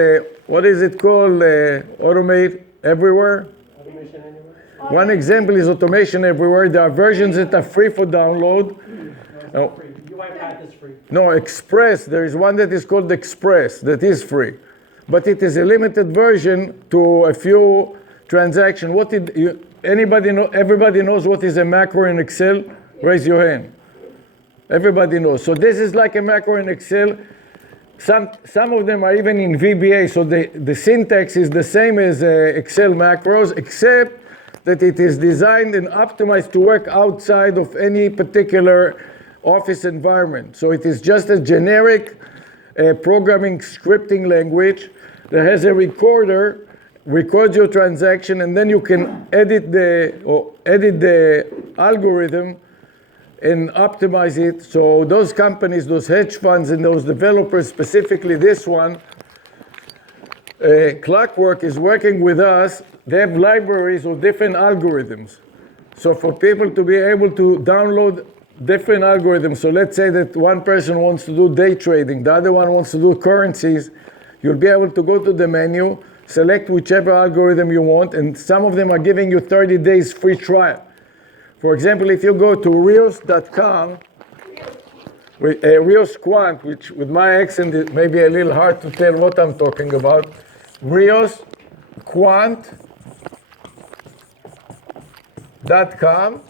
what is it called? Automate Everywhere? Automation anywhere? One example is Automation Everywhere. There are versions that are free for download. No, it's not free. UiPath is free. No, Express. There is one that is called Express that is free. But it is a limited version to a few transactions. Everybody knows what is a macro in Excel? Raise your hand. Everybody knows. So this is like a macro in Excel. Some of them are even in VBA, so the syntax is the same as Excel macros, except that it is designed and optimized to work outside of any particular office environment. So it is just a generic programming scripting language that has a recorder, records your transaction, and then you can edit the algorithm and optimize it. So those companies, those hedge funds and those developers, specifically this one, Clockwork is working with us. They have libraries of different algorithms. So for people to be able to download different algorithms, so let's say that one person wants to do day trading, the other one wants to do currencies, you'll be able to go to the menu, select whichever algorithm you want, and some of them are giving you 30 days free trial. For example, if you go to rios.com, Rios Quant, which with my accent it may be a little hard to tell what I'm talking about, riosquant.com,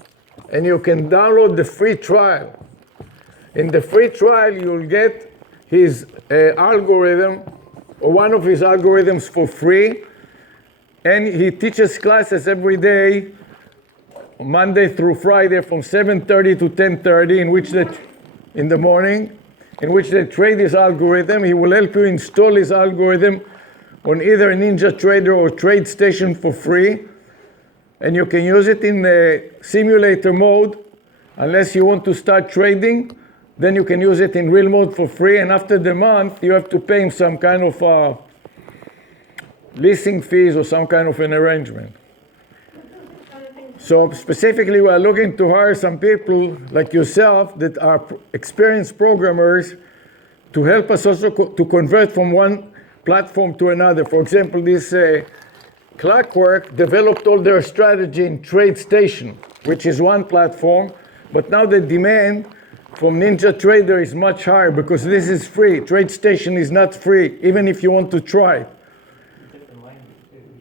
and you can download the free trial. In the free trial, you'll get his algorithm, or one of his algorithms for free, and he teaches classes every day, Monday through Friday from 7:30 to 10:30, in the morning, in which they trade his algorithm. He will help you install his algorithm on either NinjaTrader or TradeStation for free. And you can use it in simulator mode. Unless you want to start trading, then you can use it in real mode for free. And after the month, you have to pay him some kind of leasing fees or some kind of an arrangement. So specifically, we are looking to hire some people like yourself that are experienced programmers to help us also to convert from one platform to another. For example, this Clockwork developed all their strategy in TradeStation, which is one platform, but now the demand from NinjaTrader is much higher because this is free. TradeStation is not free, even if you want to try it.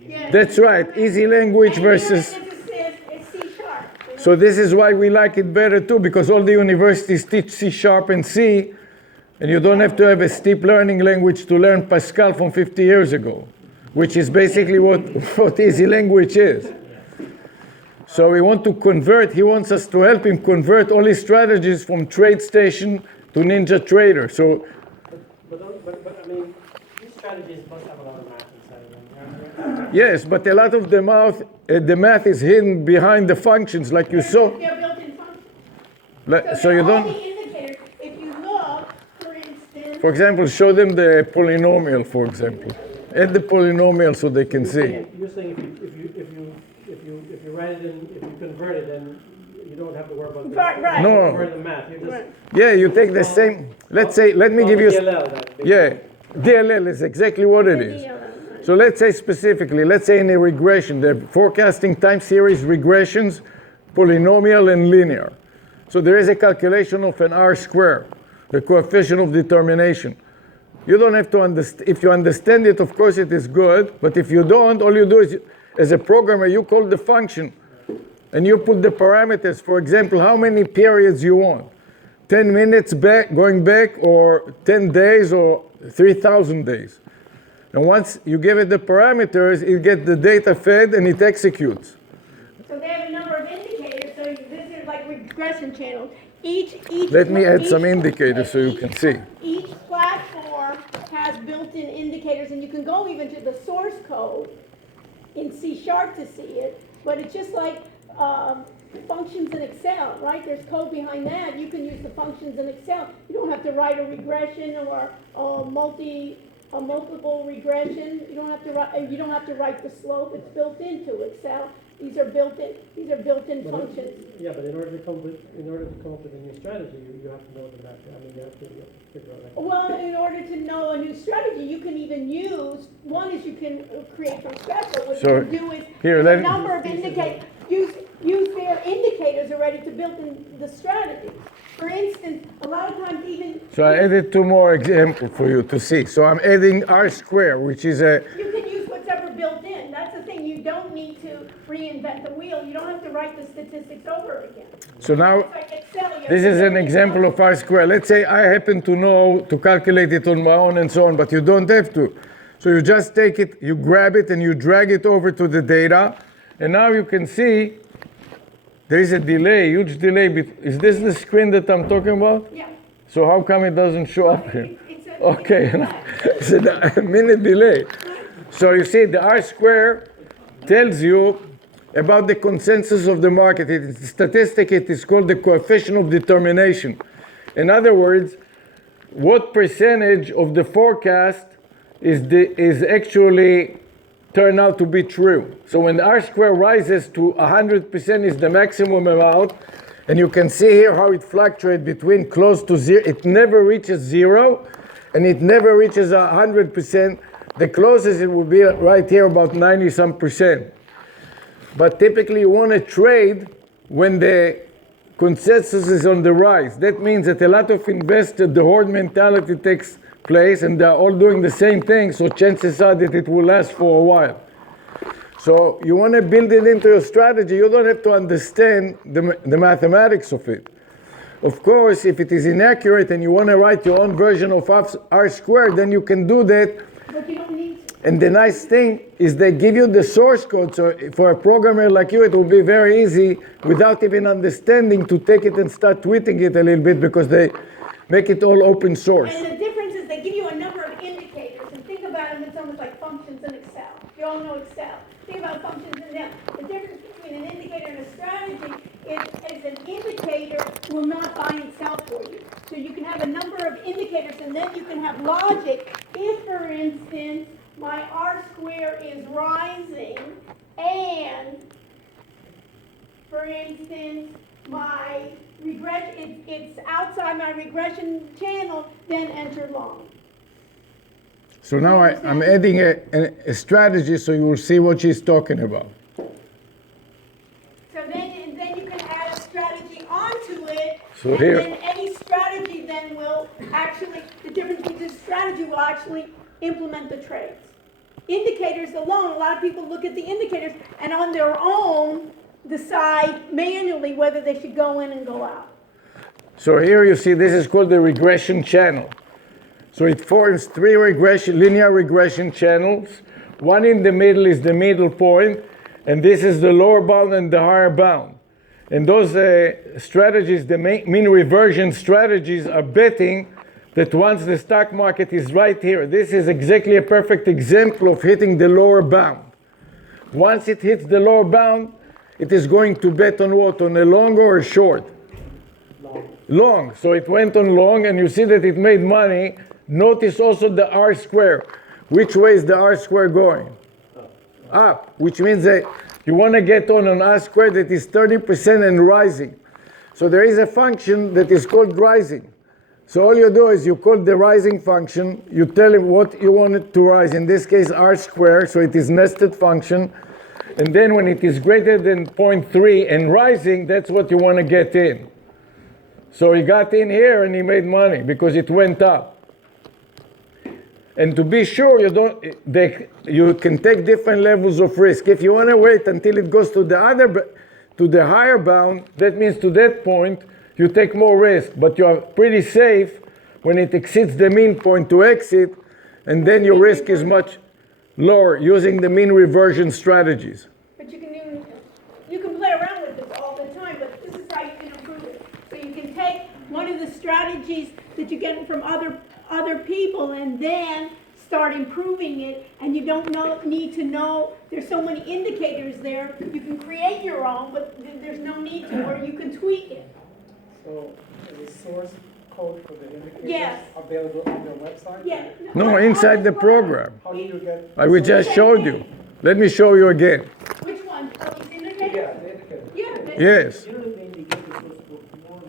Yeah. That's right, easy language And versus... it's C#. So this is why we like it better too, because all the universities teach C# and C, and you don't have to have a steep learning language to learn Pascal from 50 years ago, which is basically what easy language is. So we want to convert, he wants us to help him convert all his strategies from TradeStation to NinjaTrader. So But I mean, these strategies must have a lot of math inside them. Right? yes, but a lot of the math is hidden behind the functions, like you saw. They're built-in functions. So you all don't, the indicators, if you look, for instance, for example, show them the polynomial, for example. Add the polynomial so they can see. You're saying if you write it in, if you convert it, then you don't have to worry about Right. No. the math. You just Yeah, you take the same, let's say, let me give you, DLL, that big- yeah, DLL is exactly what it is. So let's say specifically, let's say in a regression, they're forecasting time series regressions, polynomial and linear. So there is a calculation of an R square, the coefficient of determination. You don't have to understand, if you understand it, of course it is good, but if you don't, all you do is, as a programmer, you call the function, and you put the parameters, for example, how many periods you want. 10 minutes back, going back, or 10 days, or 3,000 days. And once you give it the parameters, it gets the data fed and it executes. so they have a number of indicators, so this is like regression channels. Each Let me add some indicators so you can see. Each platform has built-in indicators, and you can go even to the source code in C# to see it, but it's just like functions in Excel, right? There's code behind that. You can use the functions in Excel. You don't have to write a regression or a multiple regression. You don't have to write the slope. It's built into Excel. These are built-in functions. Yeah, but in order to come up with a new strategy, you have to know the math. I mean, you have to figure out. Well, in order to know a new strategy, you can even use, one is you can create from scratch, but what So, you can do is here, use let- a number of indicators, use their indicators already to build in the strategy. For instance, a lot of times even. So I added two more examples for you to see. So I'm adding R square, which is a, You can use whatever built in. That's the thing. You don't need to reinvent the wheel. You don't have to write the statistics over again. so now It's like Excel. You have this to is an build in example of R square. Let's say I happen to know to calculate it on my own and so on, but you don't have to. So you just take it, you grab it, and you drag it over to the data. And now you can see there is a delay, huge delay. Is this the screen that I'm talking about? Yeah. So how come it doesn't show up here? It's a- Okay, it's a minute delay. So you see, the R square tells you about the consensus of the market. It's a statistic, it is called the coefficient of determination. In other words, what percentage of the forecast is actually turn out to be true. So when the R square rises to 100% is the maximum amount, and you can see here how it fluctuates between close to zero. It never reaches zero, and it never reaches 100%. The closest it will be right here, about 90-some%. But typically you want to trade when the consensus is on the rise. That means that a lot of investors, the horde mentality takes place, and they're all doing the same thing, so chances are that it will last for a while. So you want to build it into your strategy. You don't have to understand the mathematics of it. Of course, if it is inaccurate and you want to write your own version of R squared, then you can do that. But you don't need to. And the nice thing is they give you the source code. So for a programmer like you, it will be very easy without even understanding to take it and start tweaking it a little bit, because they make it all open source. And the difference is they give you a number of indicators, and think about them, it's almost like functions in Excel. You all know Excel. Think about functions in them. The difference between an indicator and a strategy is an indicator will not bind itself for you. So you can have a number of indicators, and then you can have logic. If, for instance, my R square is rising, and, for instance, my regression, it's outside my regression channel, then enter long. So now I'm adding a strategy so you will see what she's talking about. So then you can add a strategy onto it, So and here- then any strategy then will actually, the difference between the strategy will actually implement the trades. Indicators alone, a lot of people look at the indicators and on their own decide manually whether they should go in and go out. So here you see this is called the regression channel. So it forms three linear regression channels. One in the middle is the middle point, and this is the lower bound and the higher bound. And those strategies, the mean reversion strategies, are betting that once the stock market is right here, this is exactly a perfect example of hitting the lower bound. Once it hits the lower bound, it is going to bet on what? On a long or a short? Long. So it went on long, and you see that it made money. Notice also the R square. Which way is the R square going? Up, which means that you want to get on an R square that is 30% and rising. So there is a function that is called rising. So all you do is you call the rising function, you tell him what you want it to rise, in this case R square, so it is nested function. And then when it is greater than 0.3 and rising, that's what you want to get in. So he got in here and he made money because it went up. And to be sure, you can take different levels of risk. If you want to wait until it goes to the higher bound, that means to that point you take more risk, but you are pretty safe when it exceeds the mean point to exit, and then your risk is much lower using the mean reversion strategies. But you can play around with this all the time, but this is how you can improve it. So you can take one of the strategies that you get from other people and then start improving it, and you don't need to know, there's so many indicators there, you can create your own, but there's no need to, or you can tweak it. So is the source code for the indicators Yes. available on your website? Yeah. No, inside the program. How do you get? I just showed you. Let me show you again. Which one? Oh, these Yeah, indicators? the indicator. Yeah. Yes.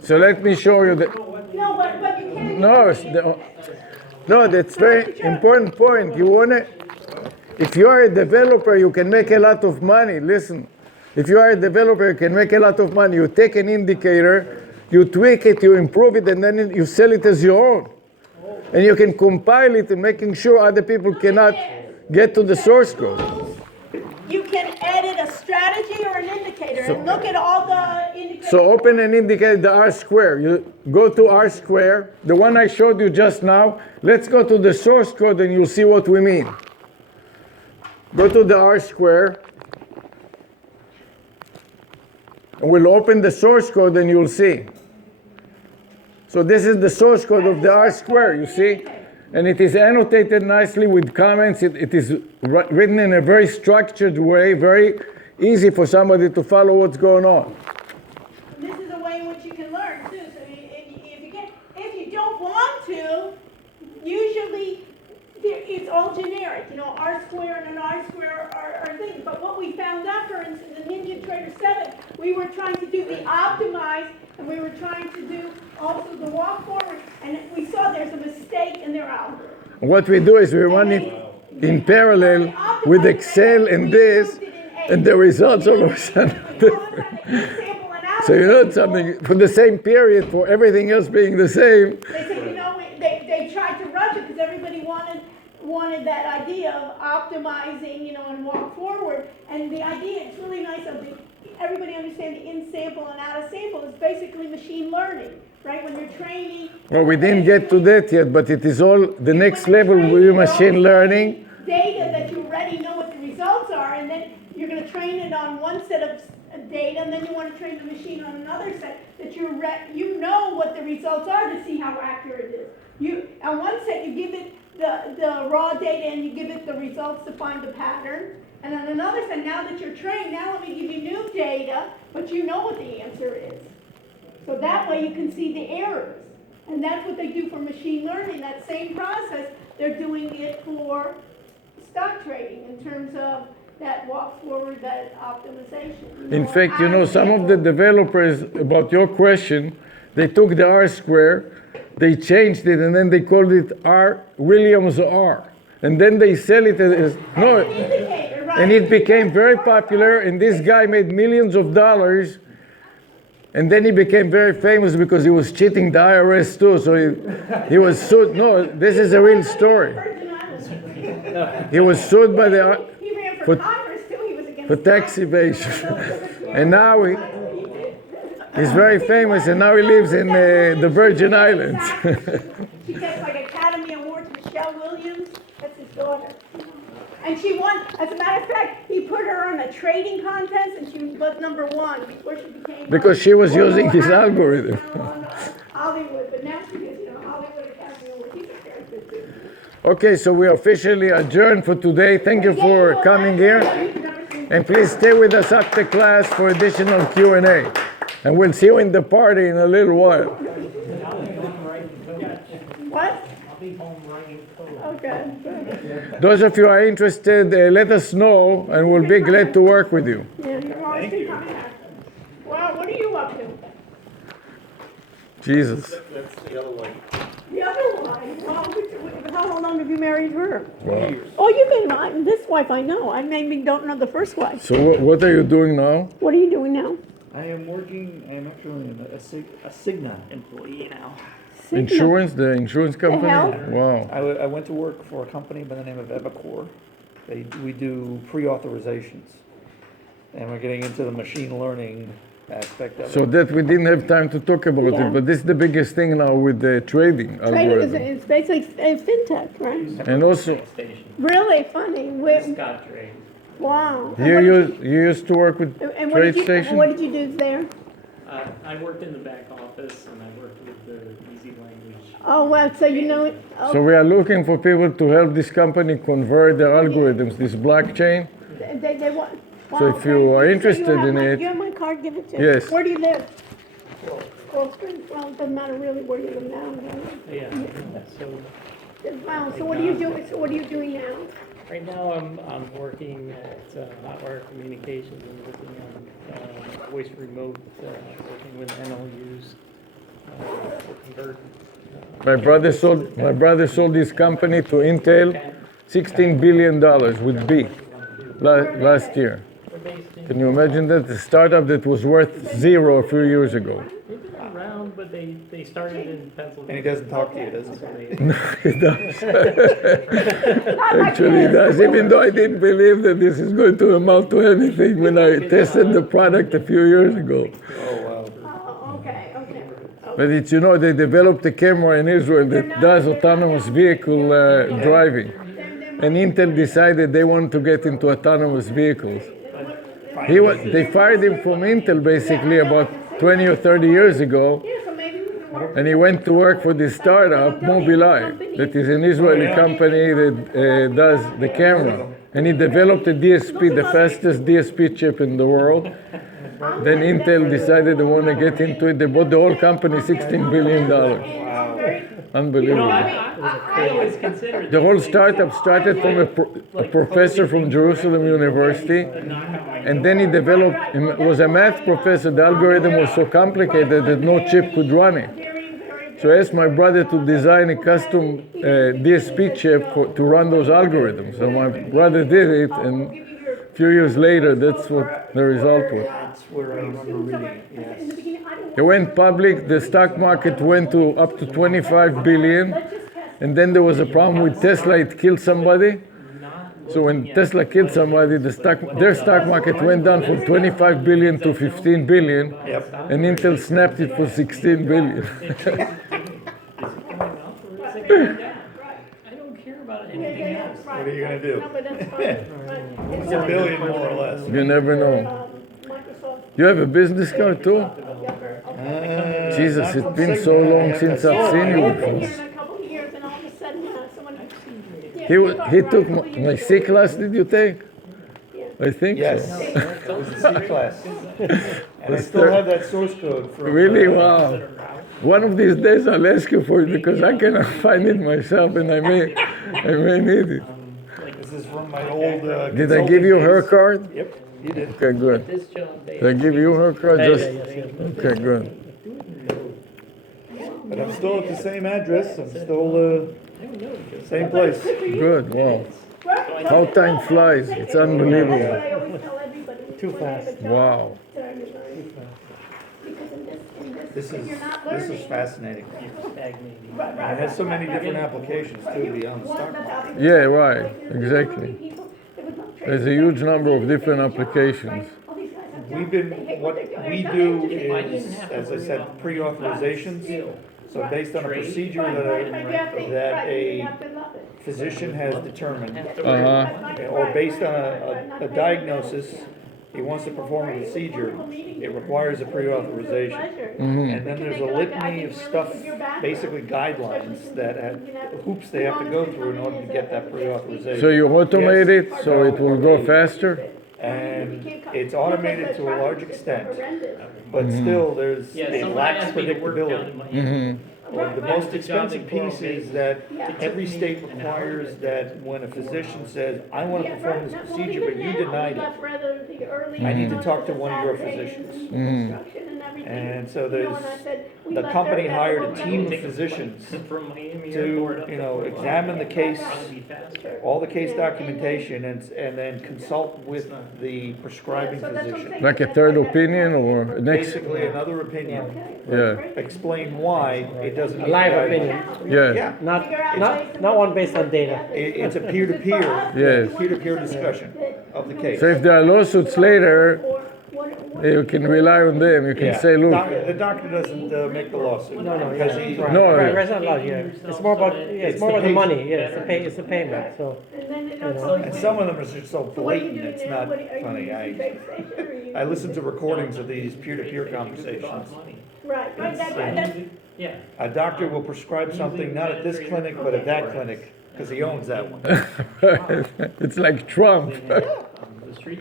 So let me show you the. No, but you can't. No, that's very important point. If you are a developer, you can make a lot of money. Listen, if you are a developer, you can make a lot of money. You take an indicator, you tweak it, you improve it, and then you sell it as your own. And you can compile it and making sure other people cannot get to the source code. You can edit a strategy or an indicator and look at all the indicators. So open an indicator, the R square. You go to R square, the one I showed you just now. Let's go to the source code and you'll see what we mean. Go to the R square. And we'll open the source code and you'll see. So this is the source code of the R square, you see? And it is annotated nicely with comments. It is written in a very structured way, very easy for somebody to follow what's going on. This is a way in which you can learn too. So if you don't want to, usually it's all generic. You know, R square and an R square are things. But what we found out, for instance, in NinjaTrader 7, we were trying to do the optimize, and we were trying to do also the walk forward, and we saw there's a mistake in their algorithm. What we do is we run it in parallel with Excel and this, and the results all of a sudden are different. So you know something, for the same period, for everything else being the same. They said, you know, they tried to rush it because everybody wanted that idea of optimizing, you know, and walk forward. And the idea, it's really nice of everybody understand the in sample and out of sample is basically machine learning, right? When you're training. Well, we didn't get to that yet, but it is all the next level with machine learning. Data that you already know what the results are, and then you're going to train it on one set of data, and then you wanna train the machine on another set, that you know what the results are to see how accurate it is. On one set, you give it the raw data and you give it the results to find the pattern. And on another set, now that you're trained, now let me give you new data, but you know what the answer is. So that way you can see the errors. And that's what they do for machine learning, that same process, they're doing it for stock trading in terms of that walk forward, that optimization. In fact, you know, some of the developers, about your question, they took the R square, they changed it, and then they called it Williams R. And then they sell it as, no, Indicator, right? and it became very popular, and this guy made millions of dollars, and then he became very famous because he was cheating the IRS too, so he was sued. No, this is a real story. He was sued by the, He ran for- for Congress too, he was against. for tax evasion. And now he's very famous, and now he lives in the Virgin Islands. She gets like Academy Awards, Michelle Williams, that's his daughter. And she won, as a matter of fact, he put her on a trading contest and she was number one before she became. Because she was using his algorithm. Hollywood, but now she is, Hollywood Academy Awards, he's a very good dude. Okay, so we officially adjourned for today. Thank you for coming here. And please stay with us after class for additional Q&A. And we'll see you in the party in a little while. What? I'll be home writing code. Okay, good. Those of you who are interested, let us know, and we'll be glad to work with you. Yeah, you're always in contact. Wow, what are you up to? Jesus. That's the other one. The other one, how long have you married her? Wow. Oh, you've been, this wife I know, I maybe don't know the first wife. So what are you doing now? What are you doing now? I am working, I'm actually a Cigna employee now. Insurance, the insurance company? health? Wow. I went to work for a company by the name of Epicor. We do pre-authorizations. And we're getting into the machine learning aspect of So it. that we didn't have time to talk about Yeah. it, but this is the biggest thing now with the trading Trading is, algorithm. it's basically fintech, right? And also, Really funny. Scott Trade. Wow. you used to work with And what Trade did you, Station? what did you do there? I worked in the back office and I worked with the easy language. Oh, well, so you know it. Oh, So we are looking for people to help this company convert their algorithms, this blockchain. they want. So wow, if you are so interested have in it- You have my card, give it to me. Yes. Where do you live? Coral Springs. Well, it doesn't matter really where you live now. Yeah, so Wow, so what are you doing, now? right now I'm working at Hotwire Communications and working on voice remote, working with NLUs for convert. My brother sold his company to Intel, $16 billion with B last year. We're based in, Can you imagine that? A startup that was worth zero a few years ago. they've been around, but they started in Pennsylvania. And he doesn't talk to you, does he? So they- He does. Actually, he does. Even though I didn't believe that this is going to amount to anything when I tested the product a few years ago. Oh, wow. Oh, okay. But it's, they developed a camera in Israel that does autonomous vehicle driving. And Intel decided they wanted to get into autonomous vehicles. They fired him from Intel basically about 20 or 30 years ago. Yeah, so maybe we can work. And he went to work for this startup, Mobileye, that is an Israeli company that does the camera. And he developed a DSP, the fastest DSP chip in the world. Then Intel decided they want to get into it. They bought the whole company, $16 billion. Unbelievable. I always considered. The whole startup started from a professor from Jerusalem University. And then he was a math professor. The algorithm was so complicated that no chip could run it. So I asked my brother to design a custom DSP chip to run those algorithms. So my brother did it, and a few years later, that's what the result was. That's where I remember reading it, yes. It went public, the stock market went to up to 25 billion, and then there was a problem with Tesla, it killed somebody. So when Tesla killed somebody, their stock market went down from 25 billion to 15 billion, and Intel snapped it for 16 billion. Is it going up or is it going down? I don't care about anything else. What are you gonna do? No, but that's fine. It's a billion more or less. You never know. Microsoft You have a business card too? Jesus, it's been so long since I've seen I you. haven't been here in a couple of years, and all of a sudden, someone. Yeah, He took my C class, did you take? I think Yes, so. it was the C class. And I still have that source code from. Really? Wow. One of these days I'll ask you for it because I cannot find it myself and I may need it. This is from my old. Did I give you her consulting days. card? Yep, you did. Okay, good. This job, they. Did I give you her card? Just, Yes, yes. okay, good. But I'm still at the same address, I'm still, same place. Good, wow. How time flies, it's unbelievable. That's what I always tell everybody. Too when they have a fast. job, Wow. learn to learn. Because in This if is, you're not this is learning. fascinating. Stagnating. Right, And right, it has so right, many right, different right. applications too beyond the One stock that's market. out- Yeah, right, Like, you know how exactly. many people- there was no There's a training. huge number of They different get jobs, applications. right? All these guys have We've jobs. been, They hate what they're doing. we They're do not interested. is, as I said, pre-authorizations. So based on a procedure Right, right, right, you have to- that right, a you have to love it. physician has determined, Uh-huh. or based on a diagnosis, he wants to perform a procedure, it requires a pre-authorization. And then there's a litany of stuff, basically guidelines that hoops they have to go through in order to get that So pre-authorization. you automate it so it will go faster? And it's automated to a large extent, but still there's Yeah, a someone lax asked me to work down predictability. in Miami. The most expensive piece is that every state requires that when a physician says, I want to perform this procedure, but you denied it, I need to talk to one of your physicians. And so there's, the company hired a team of physicians From Miami to, airport up you to know, Fort examine the Lauderdale. case, Probably be faster. all the case documentation, and then consult with the prescribing physician. Like a third opinion or next? Basically, another opinion, Yeah, explain why it doesn't. meet Live the guidelines. opinion, yeah, Yeah, not one based on data. it's a peer-to-peer, yes. peer-to-peer discussion of the case. So if there are lawsuits later, you can rely on them, you can Yeah. say, look, The doctor doesn't make the lawsuit. No, no, Because yeah, he, right, No, right, yeah. right, it's not allowed, yeah. It's more about, yeah, It's it's more the about the money, patient. yeah, it's the payment, so. and some of them are just so blatant, it's not funny. I listen to recordings of these peer-to-peer conversations. Right, right, that's, Yeah. A doctor will prescribe something not at this clinic, but at that clinic, because he owns that one. it's like Trump. The street.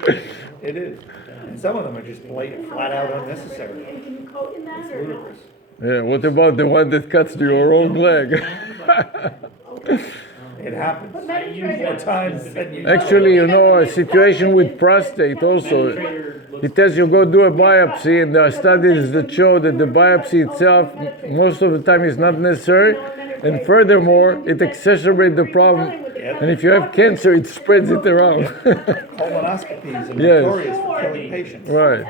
It is. And some of them are just blatant, flat out unnecessary. and can you code in that It's or not? ludicrous. Yeah, what about the one that cuts your own leg? It happens But more Medicare, times than you. Actually, you know, a situation with prostate also, it tells you go do a biopsy, and there are studies that show that the biopsy itself, most of the time, is not necessary. And furthermore, it exacerbates the problem. And if you have cancer, it spreads it around. Colonoscopies are Yes. notorious for killing patients. Right.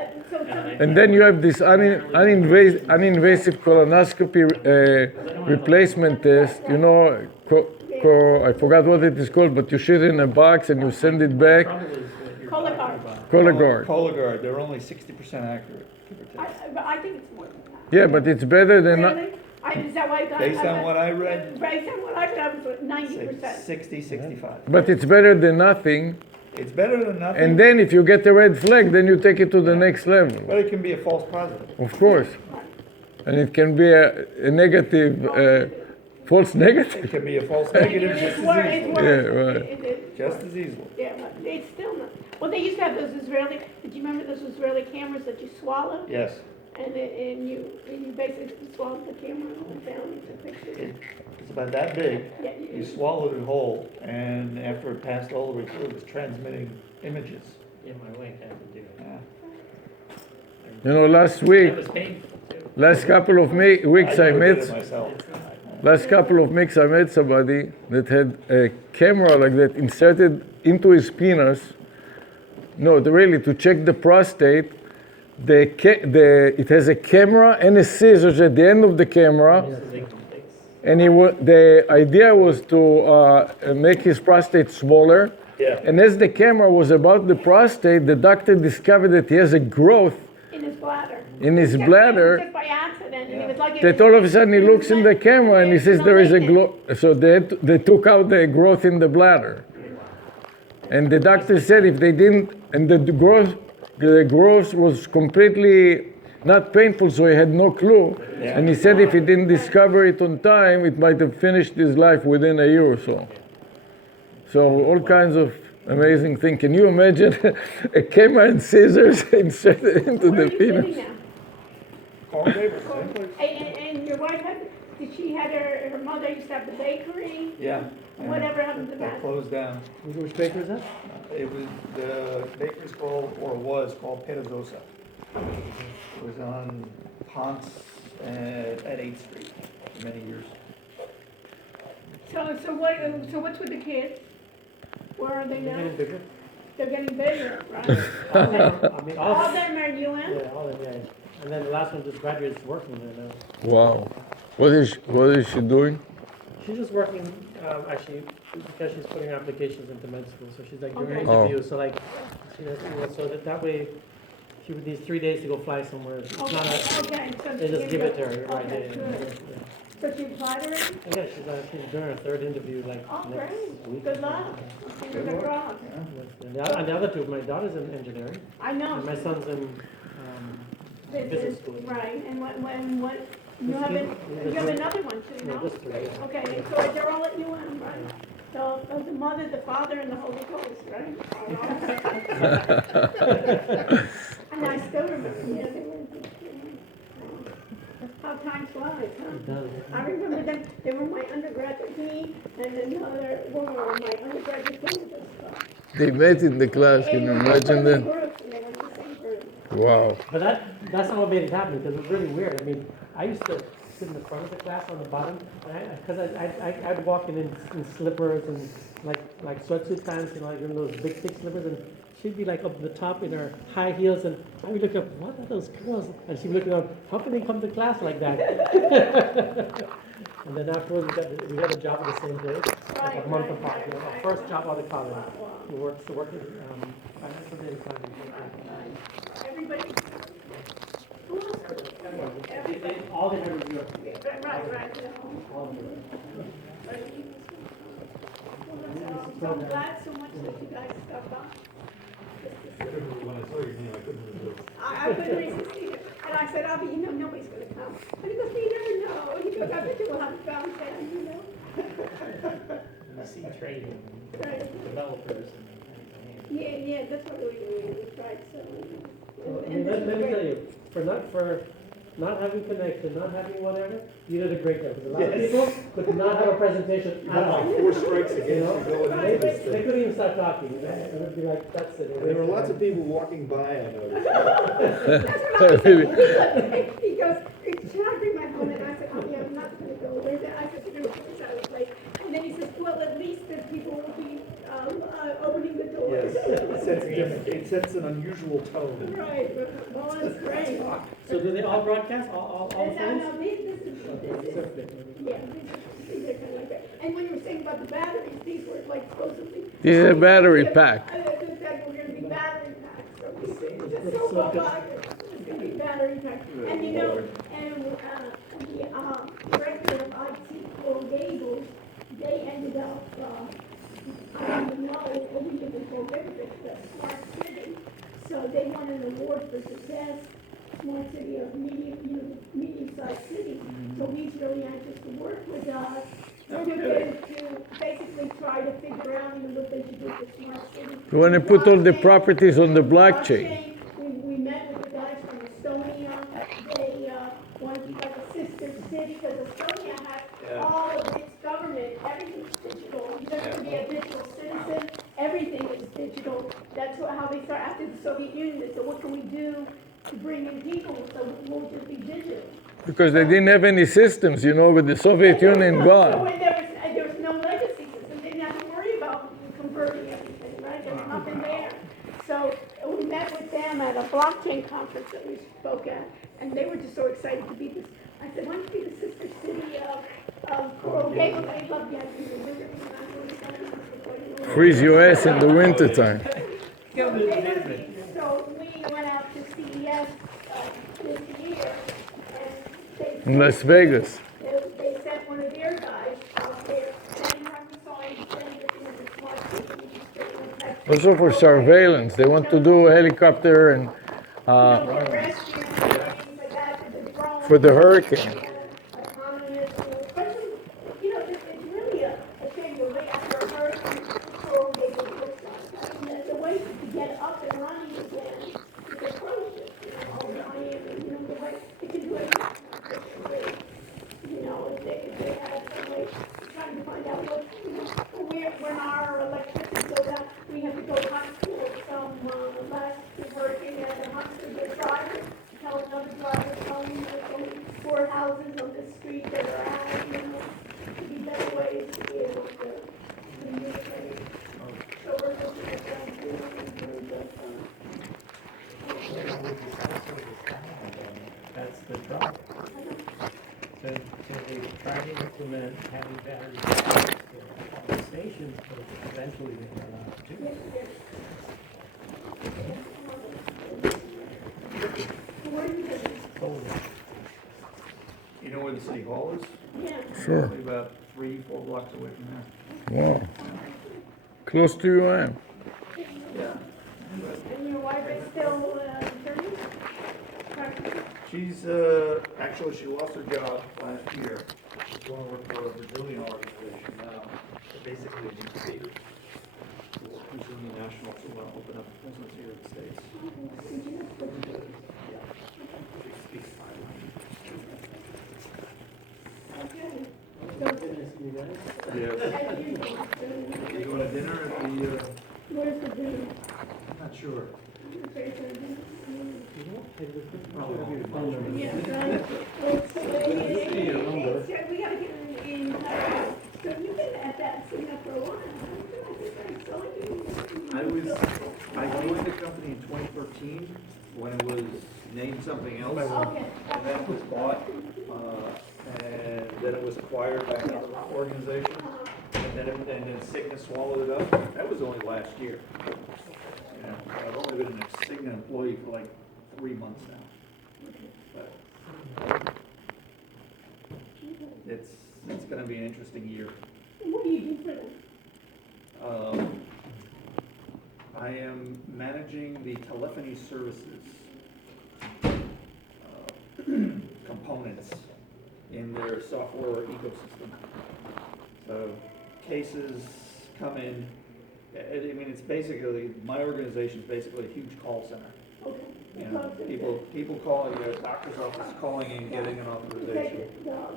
And then you have this uninvasive colonoscopy replacement test. You know, I forgot what it is called, but you shoot it in a box and you send it back. Cologuard. Cologuard. Cologuard, they're only 60% accurate, give or take. I think it's more than that. Yeah, but it's better than not. Really? Is that why I got? Based on what I read, Based on what I read, I was at 90%. 60, 65. But it's better than nothing. It's better than nothing, And then if you get a red flag, then you take it to the next level. but it can be a false positive. Of course. And it can be a negative, false negative. It can be a false negative just It's as worse, it's easily. worse. Yeah, right. Just as easily. Yeah, but it's still not. Well, they used to have those Israeli, did you remember those Israeli cameras that you swallow? Yes. And you basically swallowed the camera and went down and took pictures. It's about that big. Yeah, You swallowed it whole, and after it passed all the way through, it was transmitting images. Yeah, my wife had to do it. Yeah. You know, last week, That was painful too. last couple of weeks I never did it met, myself. last couple of weeks I met somebody that had a camera like that inserted into his penis. No, really, to check the prostate. It has a camera and a scissors at the end of the camera. And the idea was to make his prostate smaller. Yeah. And as the camera was about the prostate, the doctor discovered that he has a growth In his bladder. in his Just bladder by accident, and it was like. that all of a sudden he looks in the camera and he says there is a growth. So they took out the growth in the bladder. And the doctor said if they didn't, and the the growth was completely not painful, so he had no clue. Yeah. And he said if he didn't discover it on time, it might have finished his life within a year or so. So all kinds of amazing things. Can you imagine a camera and scissors inserted into Where are the you penis? sitting now? Carl Davis, same place. And your wife had, did she had her mother used to have the bakery? Yeah. Whatever happened to That that? closed down. Which baker is that? It was, the bakery's called, or was called Pedazosa. It was on Ponce at 8th Street for many years. So what's with the kids? Where are they They're now? getting bigger. They're getting bigger, right? All of them, I mean, All all of of them are UN? yeah, all of them, yeah. And then the last one just graduated, working there now. Wow. What is she doing? She's just working, actually, because she's putting her applications into med school, so she's like doing Okay. Oh. interviews, so like, she does, so that way, she would need 3 days to go fly somewhere. It's not a, Okay, so. they just give it to her, right, Okay, yeah, good. yeah. So she applied already? And yeah, she's doing her third interview, like, Oh, next great. week. Good luck. Fingers crossed. And the other two, my daughter's in engineering, I know. and my son's in, business school. Right, and what, you have, Business- you have another one too, No, no? just three. Okay, and so they're all at UN, right? So, the Mother, the Father, and the Holy Ghost, right? And I still remember, yeah, they were, how time flies, huh? I remember them, they were my undergraduate, me and another woman were my undergraduate candidate. They met in the class. Can you imagine that? Groups, and they went to the same group. Wow. But that's not what made it happen, because it was really weird. I mean, I used to sit in the front of the class on the bottom, because I'd walk in slippers and like sweatsuit pants and like in those big thick slippers, and she'd be like up at the top in her high heels, and I would look up, what are those girls? And she'd look up, how can they come to class like that? And then afterwards, we got a job at the same place, like a month apart. You know, our first job out of college. We worked in financial data science. Everybody. Who else? Everybody. All the had was Europe. Right. All of them. So I'm glad so much that you guys stopped by. I couldn't resist either. And I said, Avi, nobody's gonna come. And he goes, you never know. And he goes, I bet you will have a fountain, You see trading, Right. developers and. Yeah, that's what we tried, so. I mean, let me tell you, for not having connection, not having whatever, you did a great job. Because a lot of people could not have a presentation at all. Four strikes against You you know? going Right, into right. this They thing. couldn't even start talking. It would be like, that's it. There were lots of people walking by, I noticed. That's what I was saying. He goes, should I bring my phone? And I said, oh, yeah, I'm not gonna go. I said, to do it out of the place. And then he says, well, at least the people will be, opening the doors. Yes, it sets an unusual tone. Right, well, that's great. So do they all broadcast, all And phones? now, this is, yeah, these are kind of like that. And when you were saying about the batteries, these were like supposedly. This is a battery pack. They said we're gonna be battery packs, so it's just so well, it's gonna be battery packs. And and the director of IT, Coral Gables, they ended up, I don't even know, we live in Coral Gables, it's a smart city. So they won an award for success, smart city of medium-sized city. So he's really anxious to work with us to basically try to figure out, what they should do for smart city. We want to put all the properties on the blockchain. We met with the guys from Estonia. They want to be like a sister city because Estonia has all of its government, everything's digital. You don't have to be a digital citizen. Everything is digital. That's how they start after the Soviet Union. They said, what can we do to bring in people? So we'll just be digital. Because they didn't have any systems, with the Soviet Union So gone. when there was no legacy system, they didn't have to worry about converting everything, right? There was nothing there. So we met with them at a blockchain conference that we spoke at, and they were just so excited to be this. I said, why don't you be the sister city of Coral Gables? They love you. Freeze your ass in the wintertime. So we went out to CES this year, and In Las Vegas. they sent one of their guys out there, and have to sign everything in the smart city. Also for surveillance, they want to do a helicopter and For rescue and things like that, for the drones. for the hurricane. Autonomous, especially, it's really a shame the way after a hurricane, so they can look like. The way to get up and running again is atrocious, the way, they can do it. If they had some way, trying to find out when our electricity goes out, we have to go hunt for some, last hurricane, and hunt for the driver, tell another driver, tell him there's only 4 houses on this street that are out, to be better ways to be able to communicate. So we're looking at that, That's the trouble. So they try to implement having battery backups for all the stations, but eventually they run out too. Solar. You know where the city hall is? Sure. Probably about 3-4 blocks away from there. Wow. Close to you, I am. Yeah. And your wife is still, attorney? She's, actually, she lost her job last year. She's going to work for a Brazilian organization now. They're basically a incubator. Brazilian nationals who want to open up a business here in the States. Yeah. She speaks 5 languages. Yeah. You going to dinner at the, Where's the dinner? I'm not sure. Yeah, right. We gotta get in, so you've been at that Singapore for a while. I joined the company in 2013 when it was named something else. Okay. And then it was bought, and then it was acquired by another organization. And then Cigna swallowed it up. That was only last year. I've only been an Cigna employee for like 3 months now. But it's gonna be an interesting year. What do you do for them? I am managing the telephony services components in their software ecosystem. So cases come in. I mean, it's basically, my organization is basically a huge call center. Okay. People calling, doctor's office calling and getting an authorization.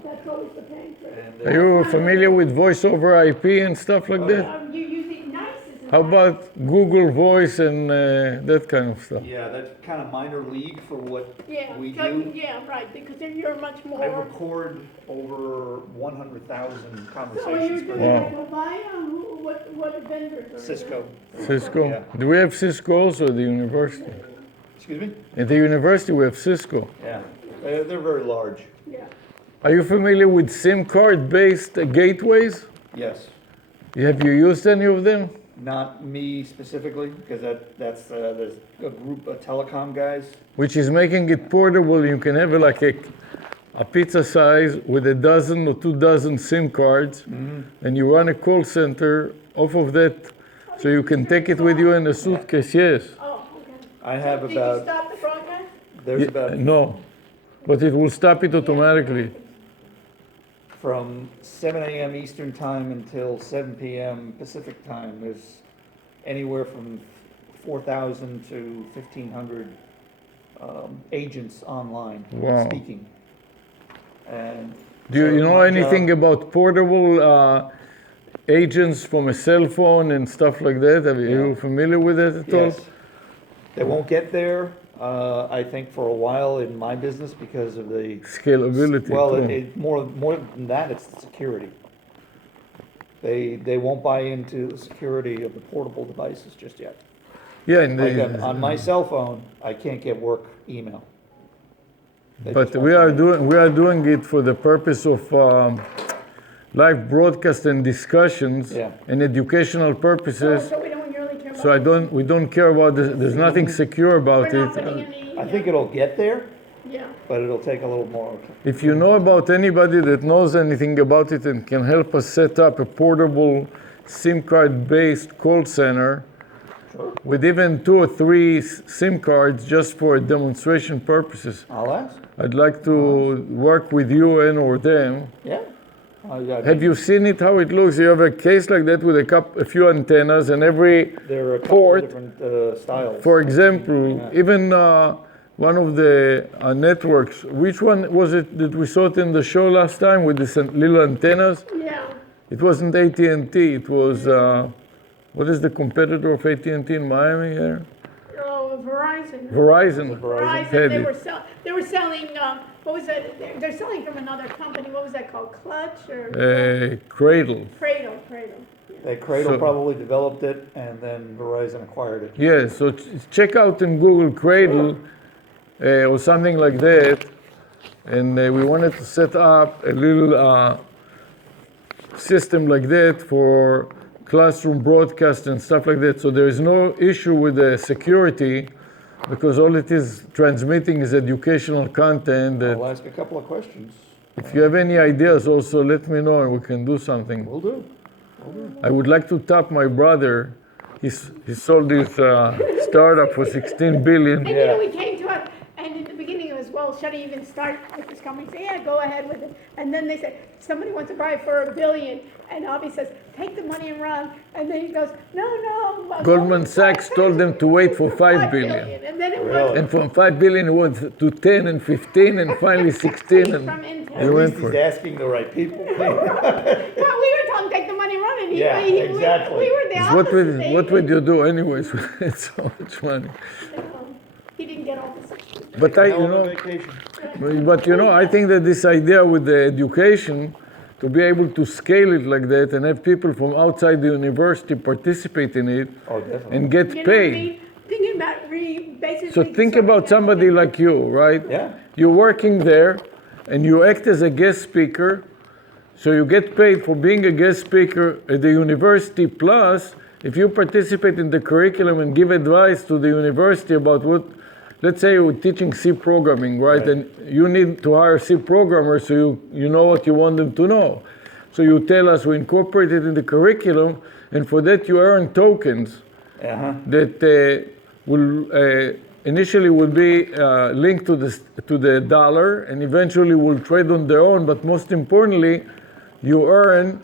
That's always the pain for it. And, Are you familiar with voice over IP and stuff like that? You use it nice. How about Google Voice and that kind of stuff? Yeah, that's kind of minor league for what we so, do. yeah, right, because then you're much I more. record over 100,000 So you're conversations per doing day. like Avaya, what vendors are? Cisco. Cisco? Yeah. Do we have Cisco also at the university? Excuse me? At the university we have Cisco. Yeah, they're very large. Yeah. Are you familiar with SIM card based gateways? Yes. Have you used any of them? Not me specifically, because that's there's a group of telecom guys. Which is making it portable. You can have like a pizza size with 12 or 24 SIM cards, and you run a call center off of that, so you can take it with you in a suitcase. Yes. Oh, okay. I have Did you about, stop the broadcast? there's about No, but it will stop it automatically. from 7 a.m. Eastern time until 7 p.m. Pacific time. There's anywhere from 4,000 to 1,500 agents online Wow. speaking. And Do you so know my anything job- about portable agents from a cell phone and stuff like that? Are you familiar with that at all? Yes. They won't get there, I think, for a while in my business because of the, Scalability. well, too. more than that, it's the security. They won't buy into the security of the portable devices just yet. Yeah, and Like on my cell phone, I can't get work email. They but just we won't do it. are doing it for the purpose of live broadcast and discussions Yeah. and educational purposes. So we don't really care about. So we don't care about this. There's nothing secure about We're not it. putting any. I think it'll get there, Yeah. but it'll take a little more. If you know about anybody that knows anything about it and can help us set up a portable SIM card based call center, with even 2 or 3 SIM cards just for demonstration purposes. I'll ask, I'd like to work with you and or them. yeah. Have you seen it, how it looks? You have a case like that with a few antennas and every There are a couple port. of different styles. For example, Yeah. even one of the networks, which one was it that we saw it in the show last time with these little antennas? Yeah. It wasn't AT&T, it was, what is the competitor of AT&T in Miami here? Oh, Verizon. Verizon. Verizon, had they it. were selling, what was it, they're selling from another company, what was that called, Clutch or? Cradle. Cradle. That Cradle So- probably developed it, and then Verizon acquired it. Yeah, so check out in Google Cradle or something like that. And we wanted to set up a little system like that for classroom broadcast and stuff like that. So there is no issue with the security because all it is transmitting is educational content. That I'll ask a couple of questions. if you have any ideas, also let me know and we can do something. Will do. I would like to tap my brother. He sold his startup for 16 billion. And you know, we came to us, and in the beginning it was, well, should I even start with this company? Say, yeah, go ahead with it. And then they said, somebody wants to buy it for $1 billion. And Avi says, take the money and run. And then he goes, no. Goldman Sachs told them to wait for 5 billion. And then it Really? was And from 5 billion, it went to 10 and 15 and finally 16. from And Intel. He At went least for he's it. asking the right people. Well, we were telling him, take the money and run. And Yeah, exactly. we were the what opposite. what would you do anyways with so much money? He didn't get all this. But Hell of a vacation. but I think that this idea with the education, to be able to scale it like that and have people from outside the university participate in it Oh, definitely. and get You know what I paid. mean? Thinking about basically. So think about somebody like you, right? Yeah. You're working there and you act as a guest speaker, so you get paid for being a guest speaker at the university. Plus, if you participate in the curriculum and give advice to the university about what, let's say you're teaching C programming, right? And you need to hire C programmers so you know what you want them to know. So you tell us we incorporate it in the curriculum, and for that you earn tokens that will initially will be linked to the dollar and eventually will trade on their own. But most importantly, you earn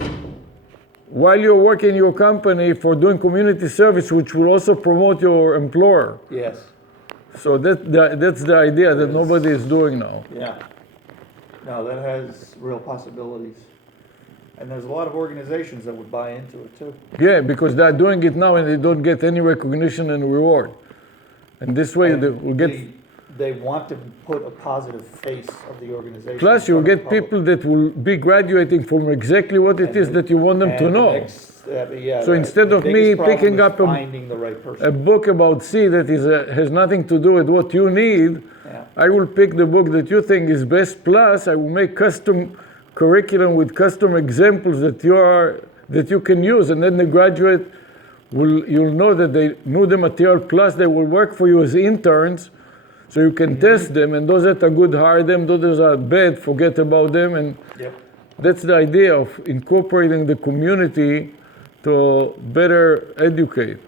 while you're working in your company for doing community service, which will also promote your employer. Yes. So that's the idea that nobody is doing now. Yeah. No, that has real possibilities. And there's a lot of organizations that would buy into it too. Yeah, because they're doing it now and they don't get any recognition and reward. And this way And they will get. They want to put a positive face of the organization. Plus, in you'll front of get the public. people that will be graduating from exactly what it is that you want them to And the know. next, yeah, So the- instead the of me biggest problem picking is up a- finding the right person. A book about C that has nothing to do with what you need, Yeah. I will pick the book that you think is best. Plus, I will make custom curriculum with custom examples that you can use, and then the graduate you'll know that they know the material. Plus, they will work for you as interns, so you can test them. And those that are good, hire them. Those that are bad, forget about them. And Yep. that's the idea of incorporating the community to better educate.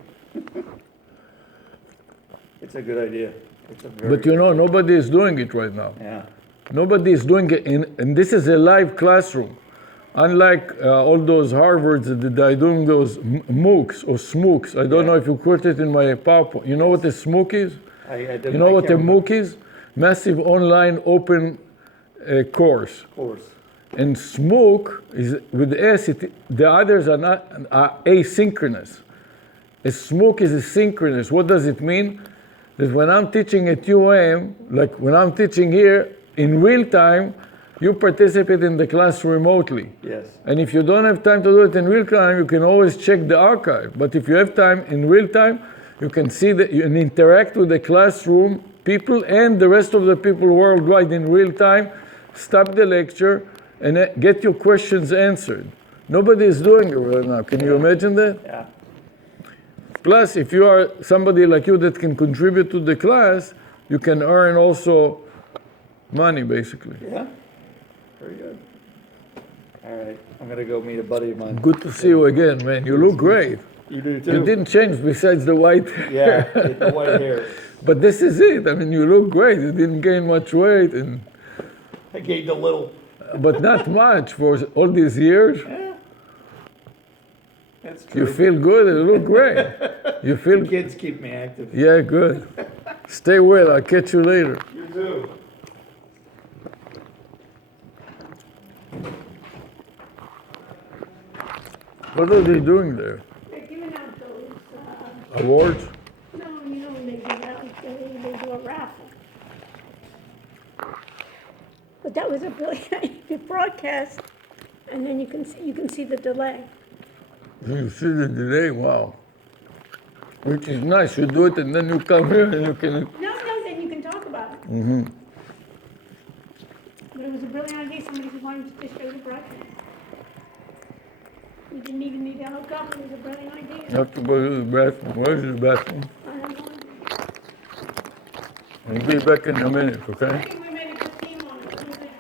It's a good idea. It's a very But nobody is doing it right now. yeah. Nobody is doing it, and this is a live classroom. Unlike all those Harvards that are doing those MOOCs or SMOOCs. I don't know if you quote it in my PowerPoint. You know what a SMOOC is? You know what a MOOC is? Massive online open course. Of course. And SMOOC is with S. The others are asynchronous. A SMOOC is asynchronous. What does it mean? That when I'm teaching at UM, like when I'm teaching here in real time, you participate in the class remotely. Yes. And if you don't have time to do it in real time, you can always check the archive. But if you have time in real time, you can see and interact with the classroom people and the rest of the people worldwide in real time, stop the lecture, and get your questions answered. Nobody is doing it right now. Can you imagine that? Yeah. Plus, if you are somebody like you that can contribute to the class, you can earn also money, basically. Yeah. Very good. All right, I'm gonna go meet a buddy of mine. Good to see you again, man. You look great. You do too. You didn't change besides the white Yeah, hair. the white hair. But this is it. I mean, you look great. You didn't gain much weight, I gained a little. but not much for all these years. Yeah. That's You true. feel good and you look great. You feel, Kids keep me active. yeah, good. Stay well. I'll catch you later. You too. What are they doing there? They're giving out those, Awards? no, you know, when they give out, they do a raffle. But that was a brilliant broadcast, and then you can see the delay. You see the delay? Wow. Which is nice. You do it and then you come here and you can. No, then you can talk about it. Mm-hmm. But it was a brilliant idea, somebody who wanted to show the broadcast. You didn't even need to hook up, it was a brilliant You idea. have to go to the bathroom. Where's the bathroom? I don't know. I'll be back in a minute, I okay? think we made a good team on it. What do you think?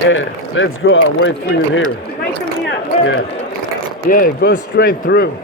Yeah, let's go. I'll wait for you here. Right from here. Yeah. Yeah, go straight through.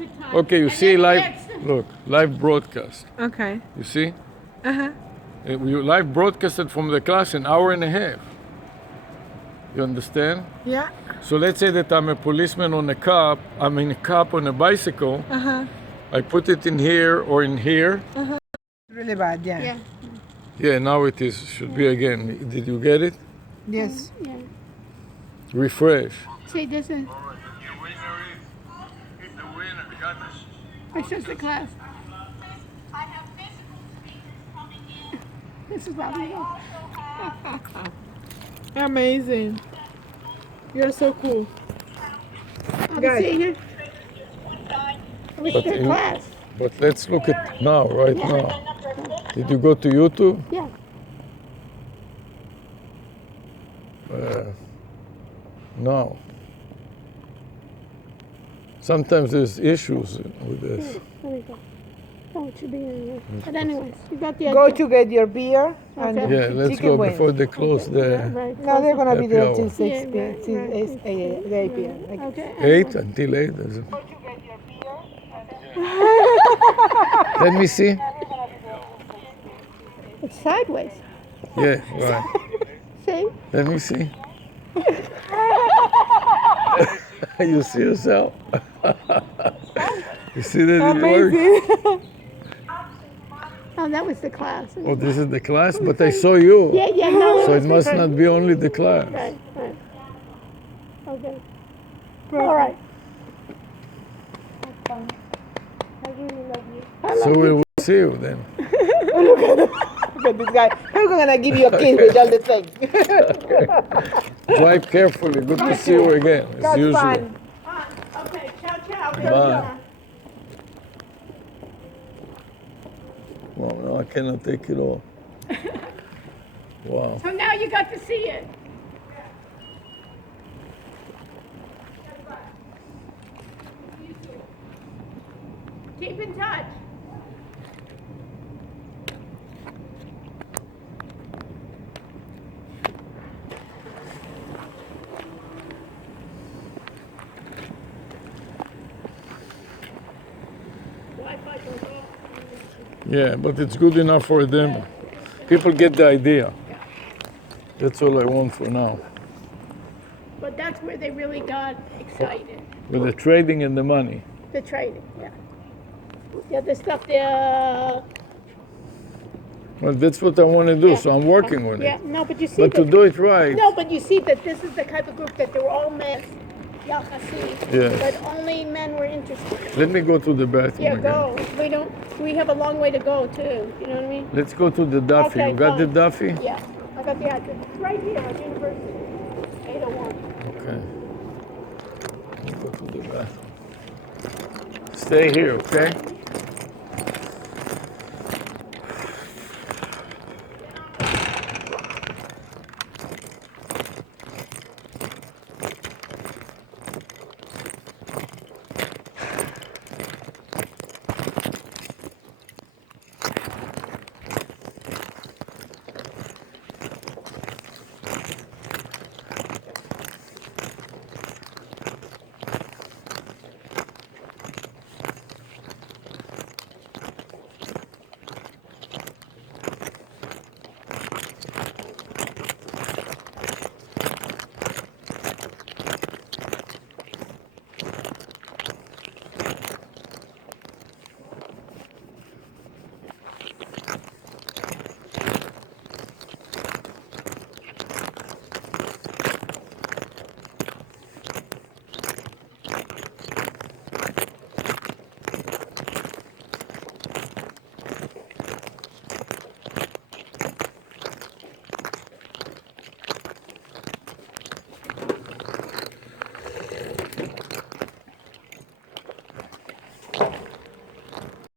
good time. Okay, you And see then live, next- look, live broadcast. Okay. You see? Uh-huh. We live broadcasted from the class an hour and a half. You understand? Yeah. So let's say that I'm a policeman on a cop, I'm in a cop on a bicycle. Uh-huh. I put it in here or in here. Really bad, yeah. Yeah, Yeah, now it is, should be again. Did you get it? Yes. yeah. Refresh. See, this is, it's just the class. This is what we do. Amazing. You're so cool. Have Guys. you seen it? It's But their you- class. But let's look at now, right now. Did you go to YouTube? Yeah. No. Sometimes there's issues with this. There we go. Oh, it should be in here. But anyways, you got the idea. Go to get your beer and Okay. Yeah, let's chicken go wings. before they close the Right. No, they're gonna be Happy there hour. till 6 Yeah, p.m. right, till right. 8 p.m. I guess. Okay. 8 until 8. Let me see. It's sideways. Yeah, right. See? Let me see. You see yourself? You see that it works? Amazing. Oh, that was the class. Oh, this is the class, but I saw you. Yeah, yeah, no. So it must not be only the class. Right, right. Okay. All right. That's fun. I really love you. I love So you. we'll see you then. Look at this guy. How gonna give you a kiss with all the things? Drive carefully. Good to see you again, as That's usual. fun. Okay, ciao, ciao. Bye. Well, no, I cannot take it all. Wow. So now you got to see it. Keep in touch. Wi-Fi goes off. Yeah, but it's good enough for them. People get the idea. That's all I want for now. But that's where they really got excited. With the trading and the money. The trading, yeah. Yeah, the stuff there. Well, that's what I want to do, so I'm working on Yeah, it. no, but you see But to that, do it right, no, but you see that this is the type of group that they were all men. Yachasi. Yeah. But only men were interested. let me go to the bathroom Yeah, again. go. We have a long way to go too. You know what I mean? Let's go to the Duffy. Okay, You got the fine. Duffy? Yeah, I got the address. It's right here at University. 801. Okay. Let's go to the bathroom. Stay here, okay?